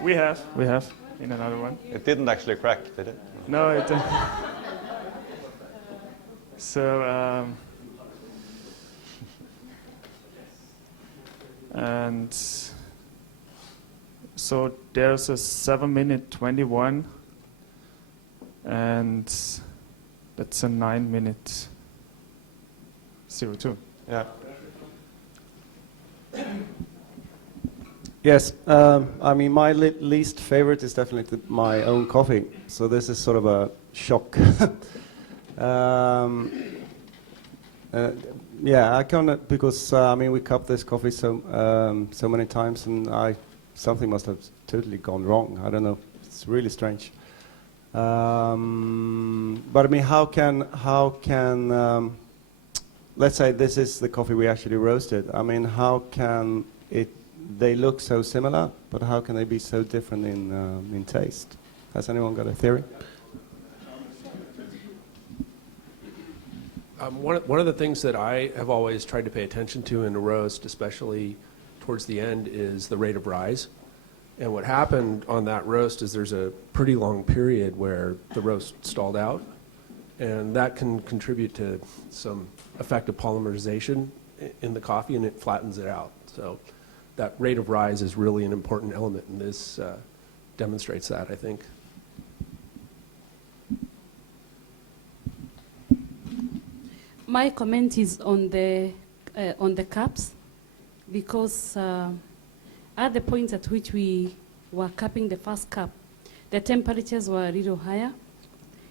We have in another one. It didn't actually crack, did it? No, it didn't. So, and so there's a 7:21, and that's a 9:02. Yeah. Yes, I mean, my least favorite is definitely my own coffee. So this is sort of a shock. Yeah, I can't, because I mean, we cupped this coffee so many times, and something must have totally gone wrong. I don't know. It's really strange. But I mean, how can let's say this is the coffee we actually roasted. I mean, how can they look so similar, but how can they be so different in taste? Has anyone got a theory? One of the things that I have always tried to pay attention to in a roast, especially towards the end, is the rate of rise. And what happened on that roast is there's a pretty long period where the roast stalled out, and that can contribute to some effective polymerization in the coffee, and it flattens it out. So that rate of rise is really an important element, and this demonstrates that, I think. My comment is on the cups, because at the point at which we were cupping the first cup, the temperatures were a little higher,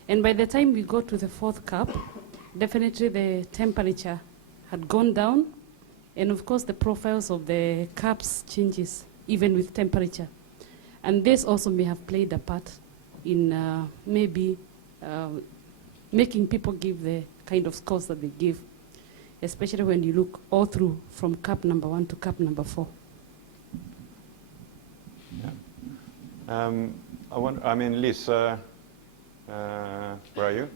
and by the time we got to the fourth cup, definitely the temperature had gone down, and of course the profiles of the cups changes even with temperature, and this also may have played a part in maybe making people give the kind of scores that they give, especially when you look all through from cup number 1 to cup number 4. Yeah. I mean, Liz, where are you?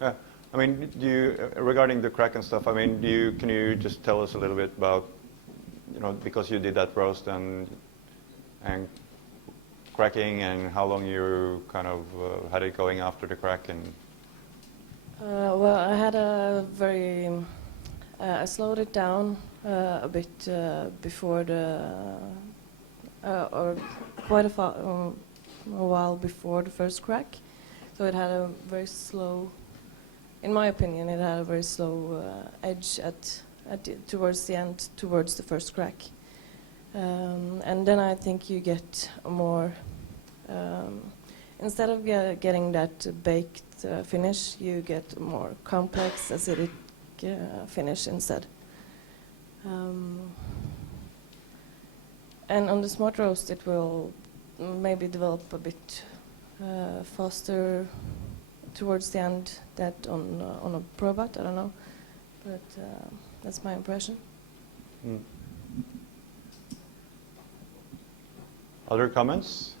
I mean, regarding the crack and stuff, I mean, can you just tell us a little bit about, because you did that roast and cracking, and how long you kind of had it going after the crack? And well, I had I slowed it down a bit before or quite a while before the first crack. So it had a very slow, in my opinion, it had a very slow edge towards the end, towards the first crack. And then I think you get a more, instead of getting that baked finish, you get a more complex acidic finish instead. And on the smart roast, it will maybe develop a bit faster towards the end that on a Probat. I don't know, but that's my impression. Other comments?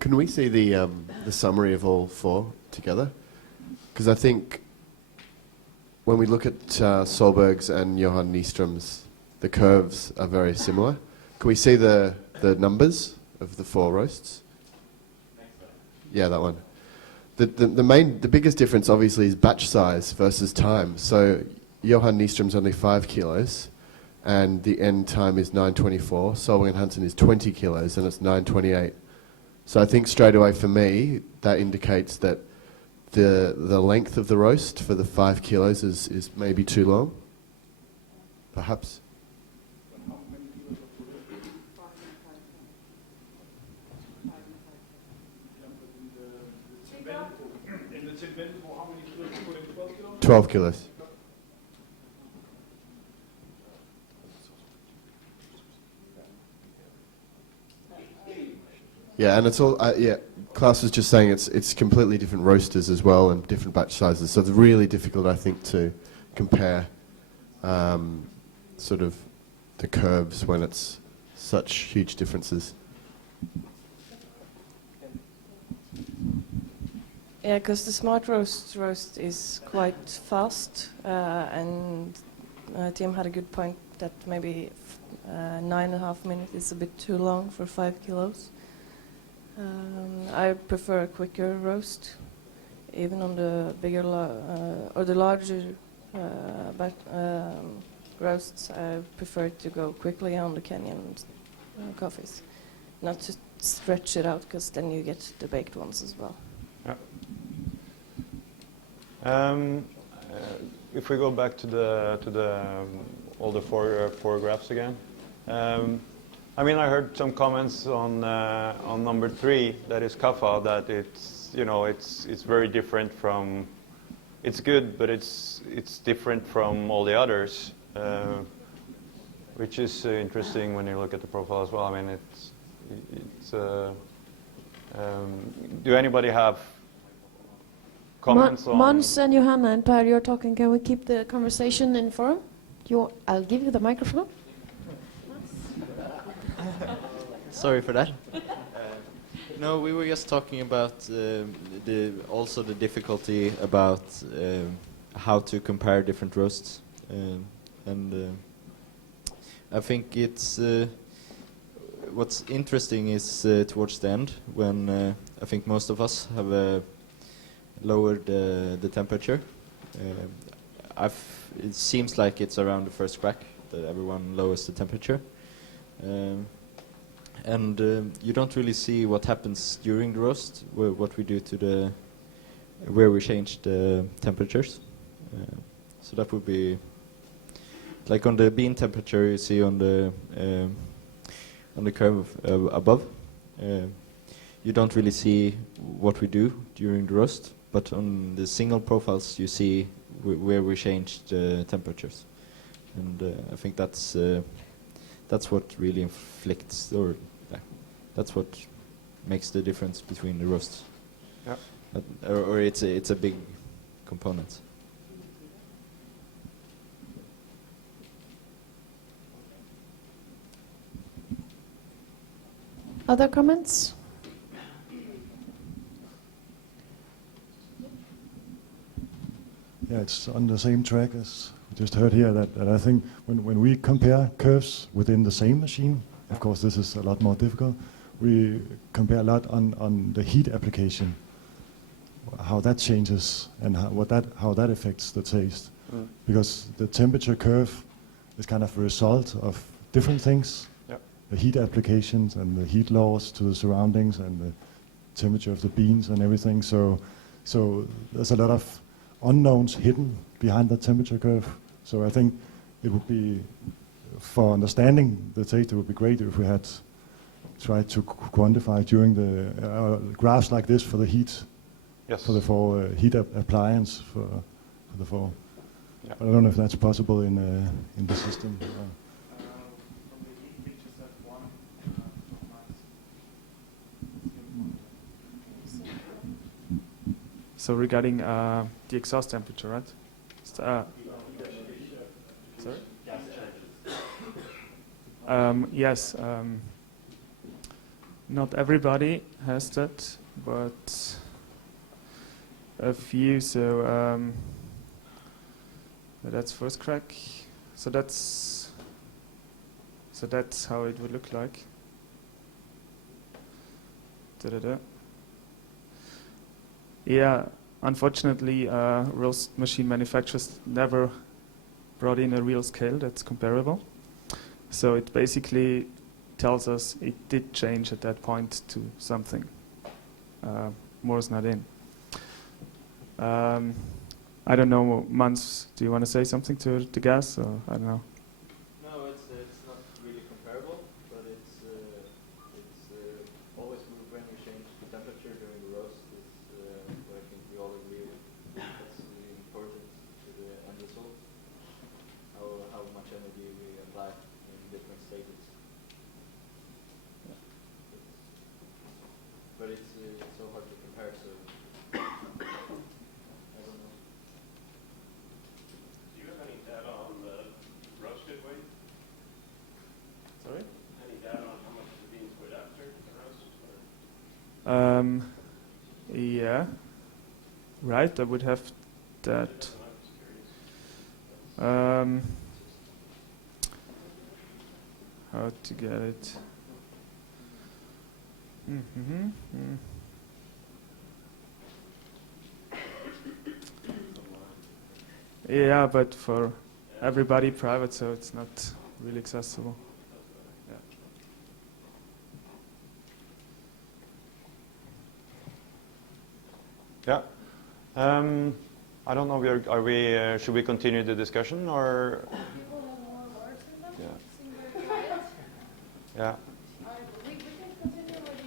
Can we see the summary of all four together? Because I think when we look at Solberg's and Johan Nyström's, the curves are very similar. Can we see the numbers of the four roasts? Yeah, that one. The biggest difference obviously is batch size versus time. So Johan Nyström's only 5 kilos, and the end time is 9:24. Solberg Hansen is 20 kilos, and it's 9:28. So I think straight away for me, that indicates that the length of the roast for the 5 kilos is maybe too long, perhaps. In the Wendelboe, how many kilos you put in? 12 kilos? 12 kilos. Yeah, and it's all, yeah, Klaus was just saying it's completely different roasters as well and different batch sizes, so it's really difficult, I think, to compare sort of the curves when it's such huge differences. Yeah, because the smart roast is quite fast, and Tim had a good point that maybe 9.5 minutes is a bit too long for 5 kilos. I prefer a quicker roast, even on the bigger or the larger roasts. I prefer to go quickly on the Kenyan coffees, not to stretch it out, because then you get the baked ones as well. Yeah. If we go back to all the four graphs again. I mean, I heard some comments on number 3, that is Kaffa, that it's very different from. It's good, but it's different from all the others, which is interesting when you look at the profile as well. I mean, do anybody have comments on? Mons and Johanna and Per, you're talking. Can we keep the conversation in forum? I'll give you the microphone. Sorry for that. No, we were just talking about also the difficulty about how to compare different roasts, and I think it's what's interesting is towards the end, when I think most of us have lowered the temperature. It seems like it's around the first crack that everyone lowers the temperature. And you don't really see what happens during the roast, what we do to where we change the temperatures. So that would be like on the bean temperature you see on the curve above. You don't really see what we do during the roast, but on the single profiles you see where we change the temperatures, and I think that's what really inflicts, or that's what makes the difference between the roasts. Yeah. Or it's a big component. Other comments? Yeah, it's on the same track as we just heard here, that I think when we compare curves within the same machine, of course this is a lot more difficult, we compare a lot on the heat application, how that changes and how that affects the taste. Because the temperature curve is kind of a result of different things. Yep. The heat applications and the heat loss to the surroundings and the temperature of the beans and everything. So there's a lot of unknowns hidden behind the temperature curve. So I think it would be, for understanding the taste, it would be great if we had tried to quantify during the graphs like this for the heat, yes, for the four heat appliance for the four. Yeah. But I don't know if that's possible in the system. So regarding the exhaust temperature, right? Sorry? Yes. Not everybody has that, but a few. So that's first crack. So that's how it would look like. Da-da-da. Yeah, unfortunately, roast machine manufacturers never brought in a real scale that's comparable. So it basically tells us it did change at that point to something. More is not in. I don't know, Mans, do you want to say something to the gas? Or I don't know. No, it's not really comparable, but it's always when you change the temperature during the roast is what I think we all agree with. That's really important to the end result. How much energy we apply in different stages. Yeah. But it's so hard to compare, so I don't know. Do you have any data on the roasted weight? Sorry? Any data on how much the beans weighed after the roast? Yeah. Right, I would have that. How to get it? Yeah, but for everybody private, so it's not really accessible. Yeah. I don't know. Are we? Should we continue the discussion or? People have more words in them. Yeah. Seem very quiet. Yeah. We can continue with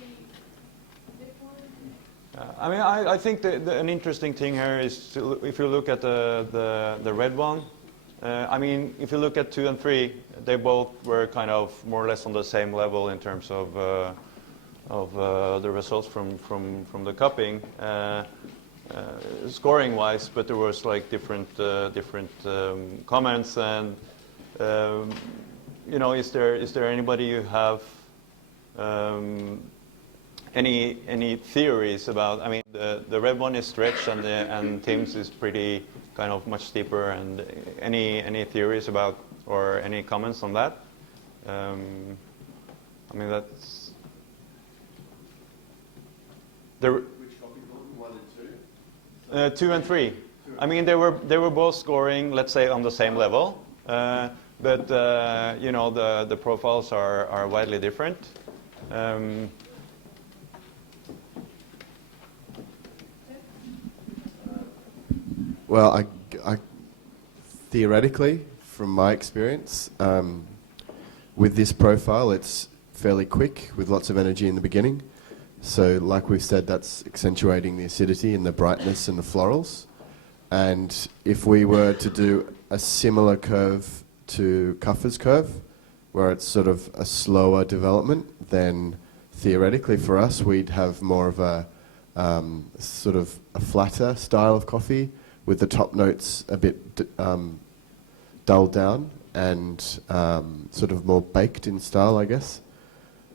the different. I mean, I think an interesting thing here is if you look at the red one. I mean, if you look at 2 and 3, they both were kind of more or less on the same level in terms of the results from the cupping. Scoring wise, but there was like different comments, and you know, is there anybody you have any theories about? I mean, the red one is stretched, and Tim's is pretty kind of much steeper. And any theories about or any comments on that? I mean, that's there. 2 and 3. I mean, they were both scoring, let's say, on the same level, but you know, the profiles are widely different. Well, I theoretically, from my experience, with this profile, it's fairly quick with lots of energy in the beginning. So, like we've said, that's accentuating the acidity and the brightness and the florals. And if we were to do a similar curve to Kaffa's curve, where it's sort of a slower development, then theoretically for us, we'd have more of a sort of a flatter style of coffee with the top notes a bit dulled down and sort of more baked in style, I guess.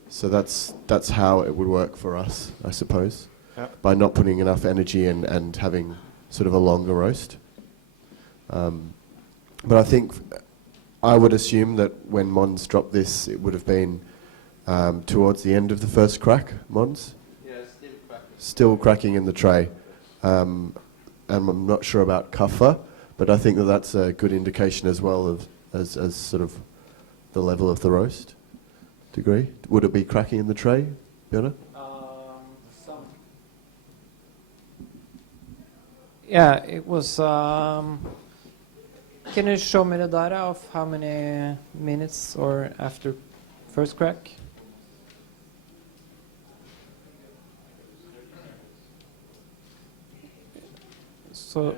So that's how it would work for us, I suppose, by not putting enough energy and having sort of a longer roast. But I think I would assume that when Mons dropped this, it would have been towards the end of the first crack, Mons? Yeah, still cracking. Still cracking in the tray. And I'm not sure about Kaffa, but I think that that's a good indication as well as sort of the level of the roast. Degree? Would it be cracking in the tray, Björn? Some. Yeah, it was. Can you show me the data of how many minutes or after first crack? So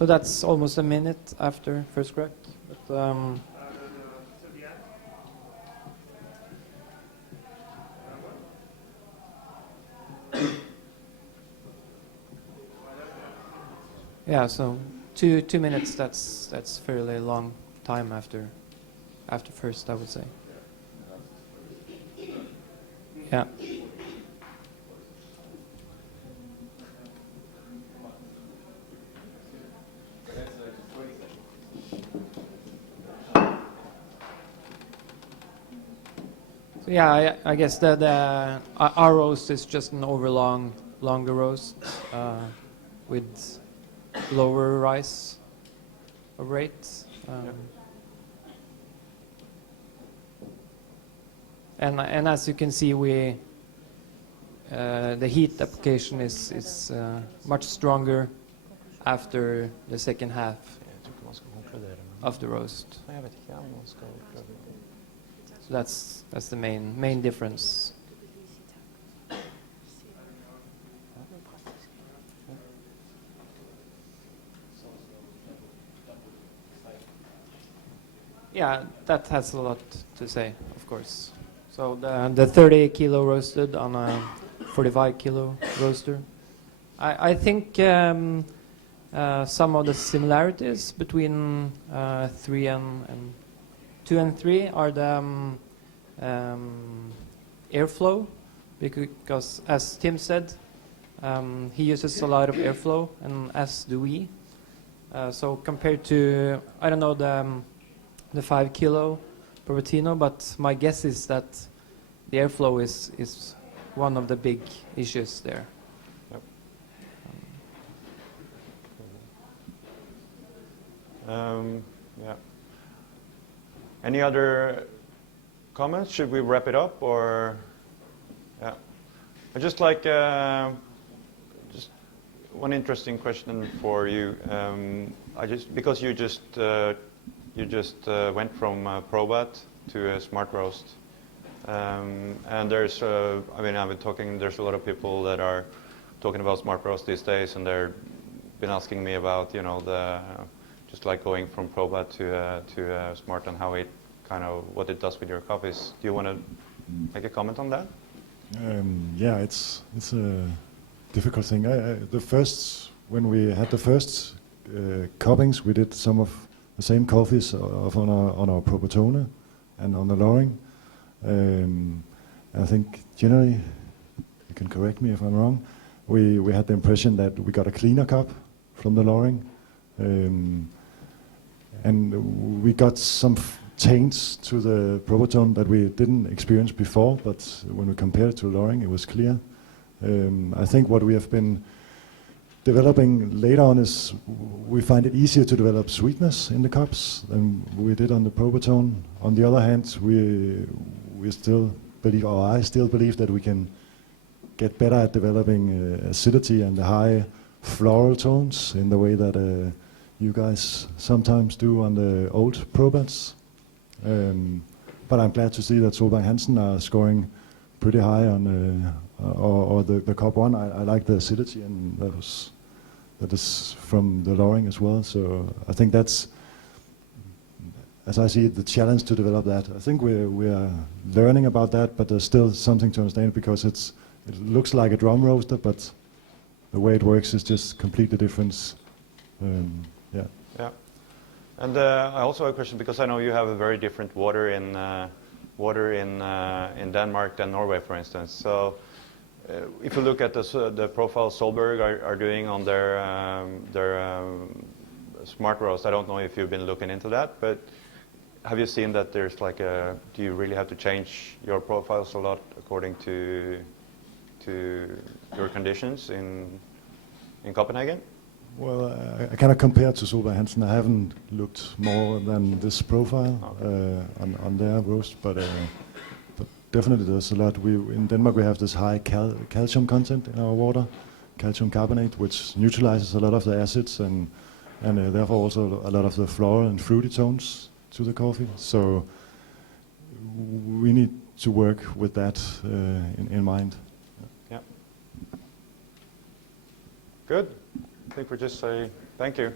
that's almost a minute after first crack. But, Yeah, so 2 minutes. That's fairly long time after first, I would say. Yeah. So yeah, I guess our roast is just an longer roast with lower rise rate. And as you can see, the heat application is much stronger after the second half of the roast. So that's the main difference. Yeah, that has a lot to say, of course. So the 30 kilo roasted on a 45 kilo roaster. I think some of the similarities between 2 and 3 are the airflow, because as Tim said, he uses a lot of airflow, and as do we. So compared to, I don't know the 5 kilo Provatino, but my guess is that the airflow is one of the big issues there. Yep. Yeah. Any other comments? Should we wrap it up, or? Yeah. I just like just one interesting question for you. Because you just went from Probat to a Smart Roast, and there's I mean, I've been talking. There's a lot of people that are talking about Smart Roast these days, and they've been asking me about, you know, just like going from Probat to Smart, and how it what it does with your coffees. Do you want to make a comment on that? Yeah, it's a difficult thing. When we had the first cuppings, we did some of the same coffees on our Probatona and on the Loring. I think generally, you can correct me if I'm wrong, we had the impression that we got a cleaner cup from the Loring, and we got some taints to the Probatone that we didn't experience before, but when we compared it to Loring, it was clear. I think what we have been developing later on is we find it easier to develop sweetness in the cups than we did on the Probatone. On the other hand, we still believe, or I still believe, that we can get better at developing acidity and the high floral tones in the way that you guys sometimes do on the old Probats. But I'm glad to see that Solberg Hansen are scoring pretty high on the cup one. I like the acidity, and that is from the Loring as well. So I think that's, as I see it, the challenge to develop that. I think we are learning about that, but there's still something to understand, because it looks like a drum roaster, but the way it works is just completely different. Yeah. Yeah. And I also have a question, because I know you have a very different water in Denmark than Norway, for instance. So if you look at the profile Solberg are doing on their Smart Roast, I don't know if you've been looking into that, but have you seen that there's like do you really have to change your profiles a lot according to your conditions in Copenhagen? Well, I cannot compare to Solberg Hansen. I haven't looked more than this profile on their roast, but definitely there's a lot. In Denmark we have this high calcium content in our water, calcium carbonate, which neutralizes a lot of the acids and therefore also a lot of the floral and fruity tones to the coffee. So we need to work with that in mind. Yeah. Good. I think we just say thank you.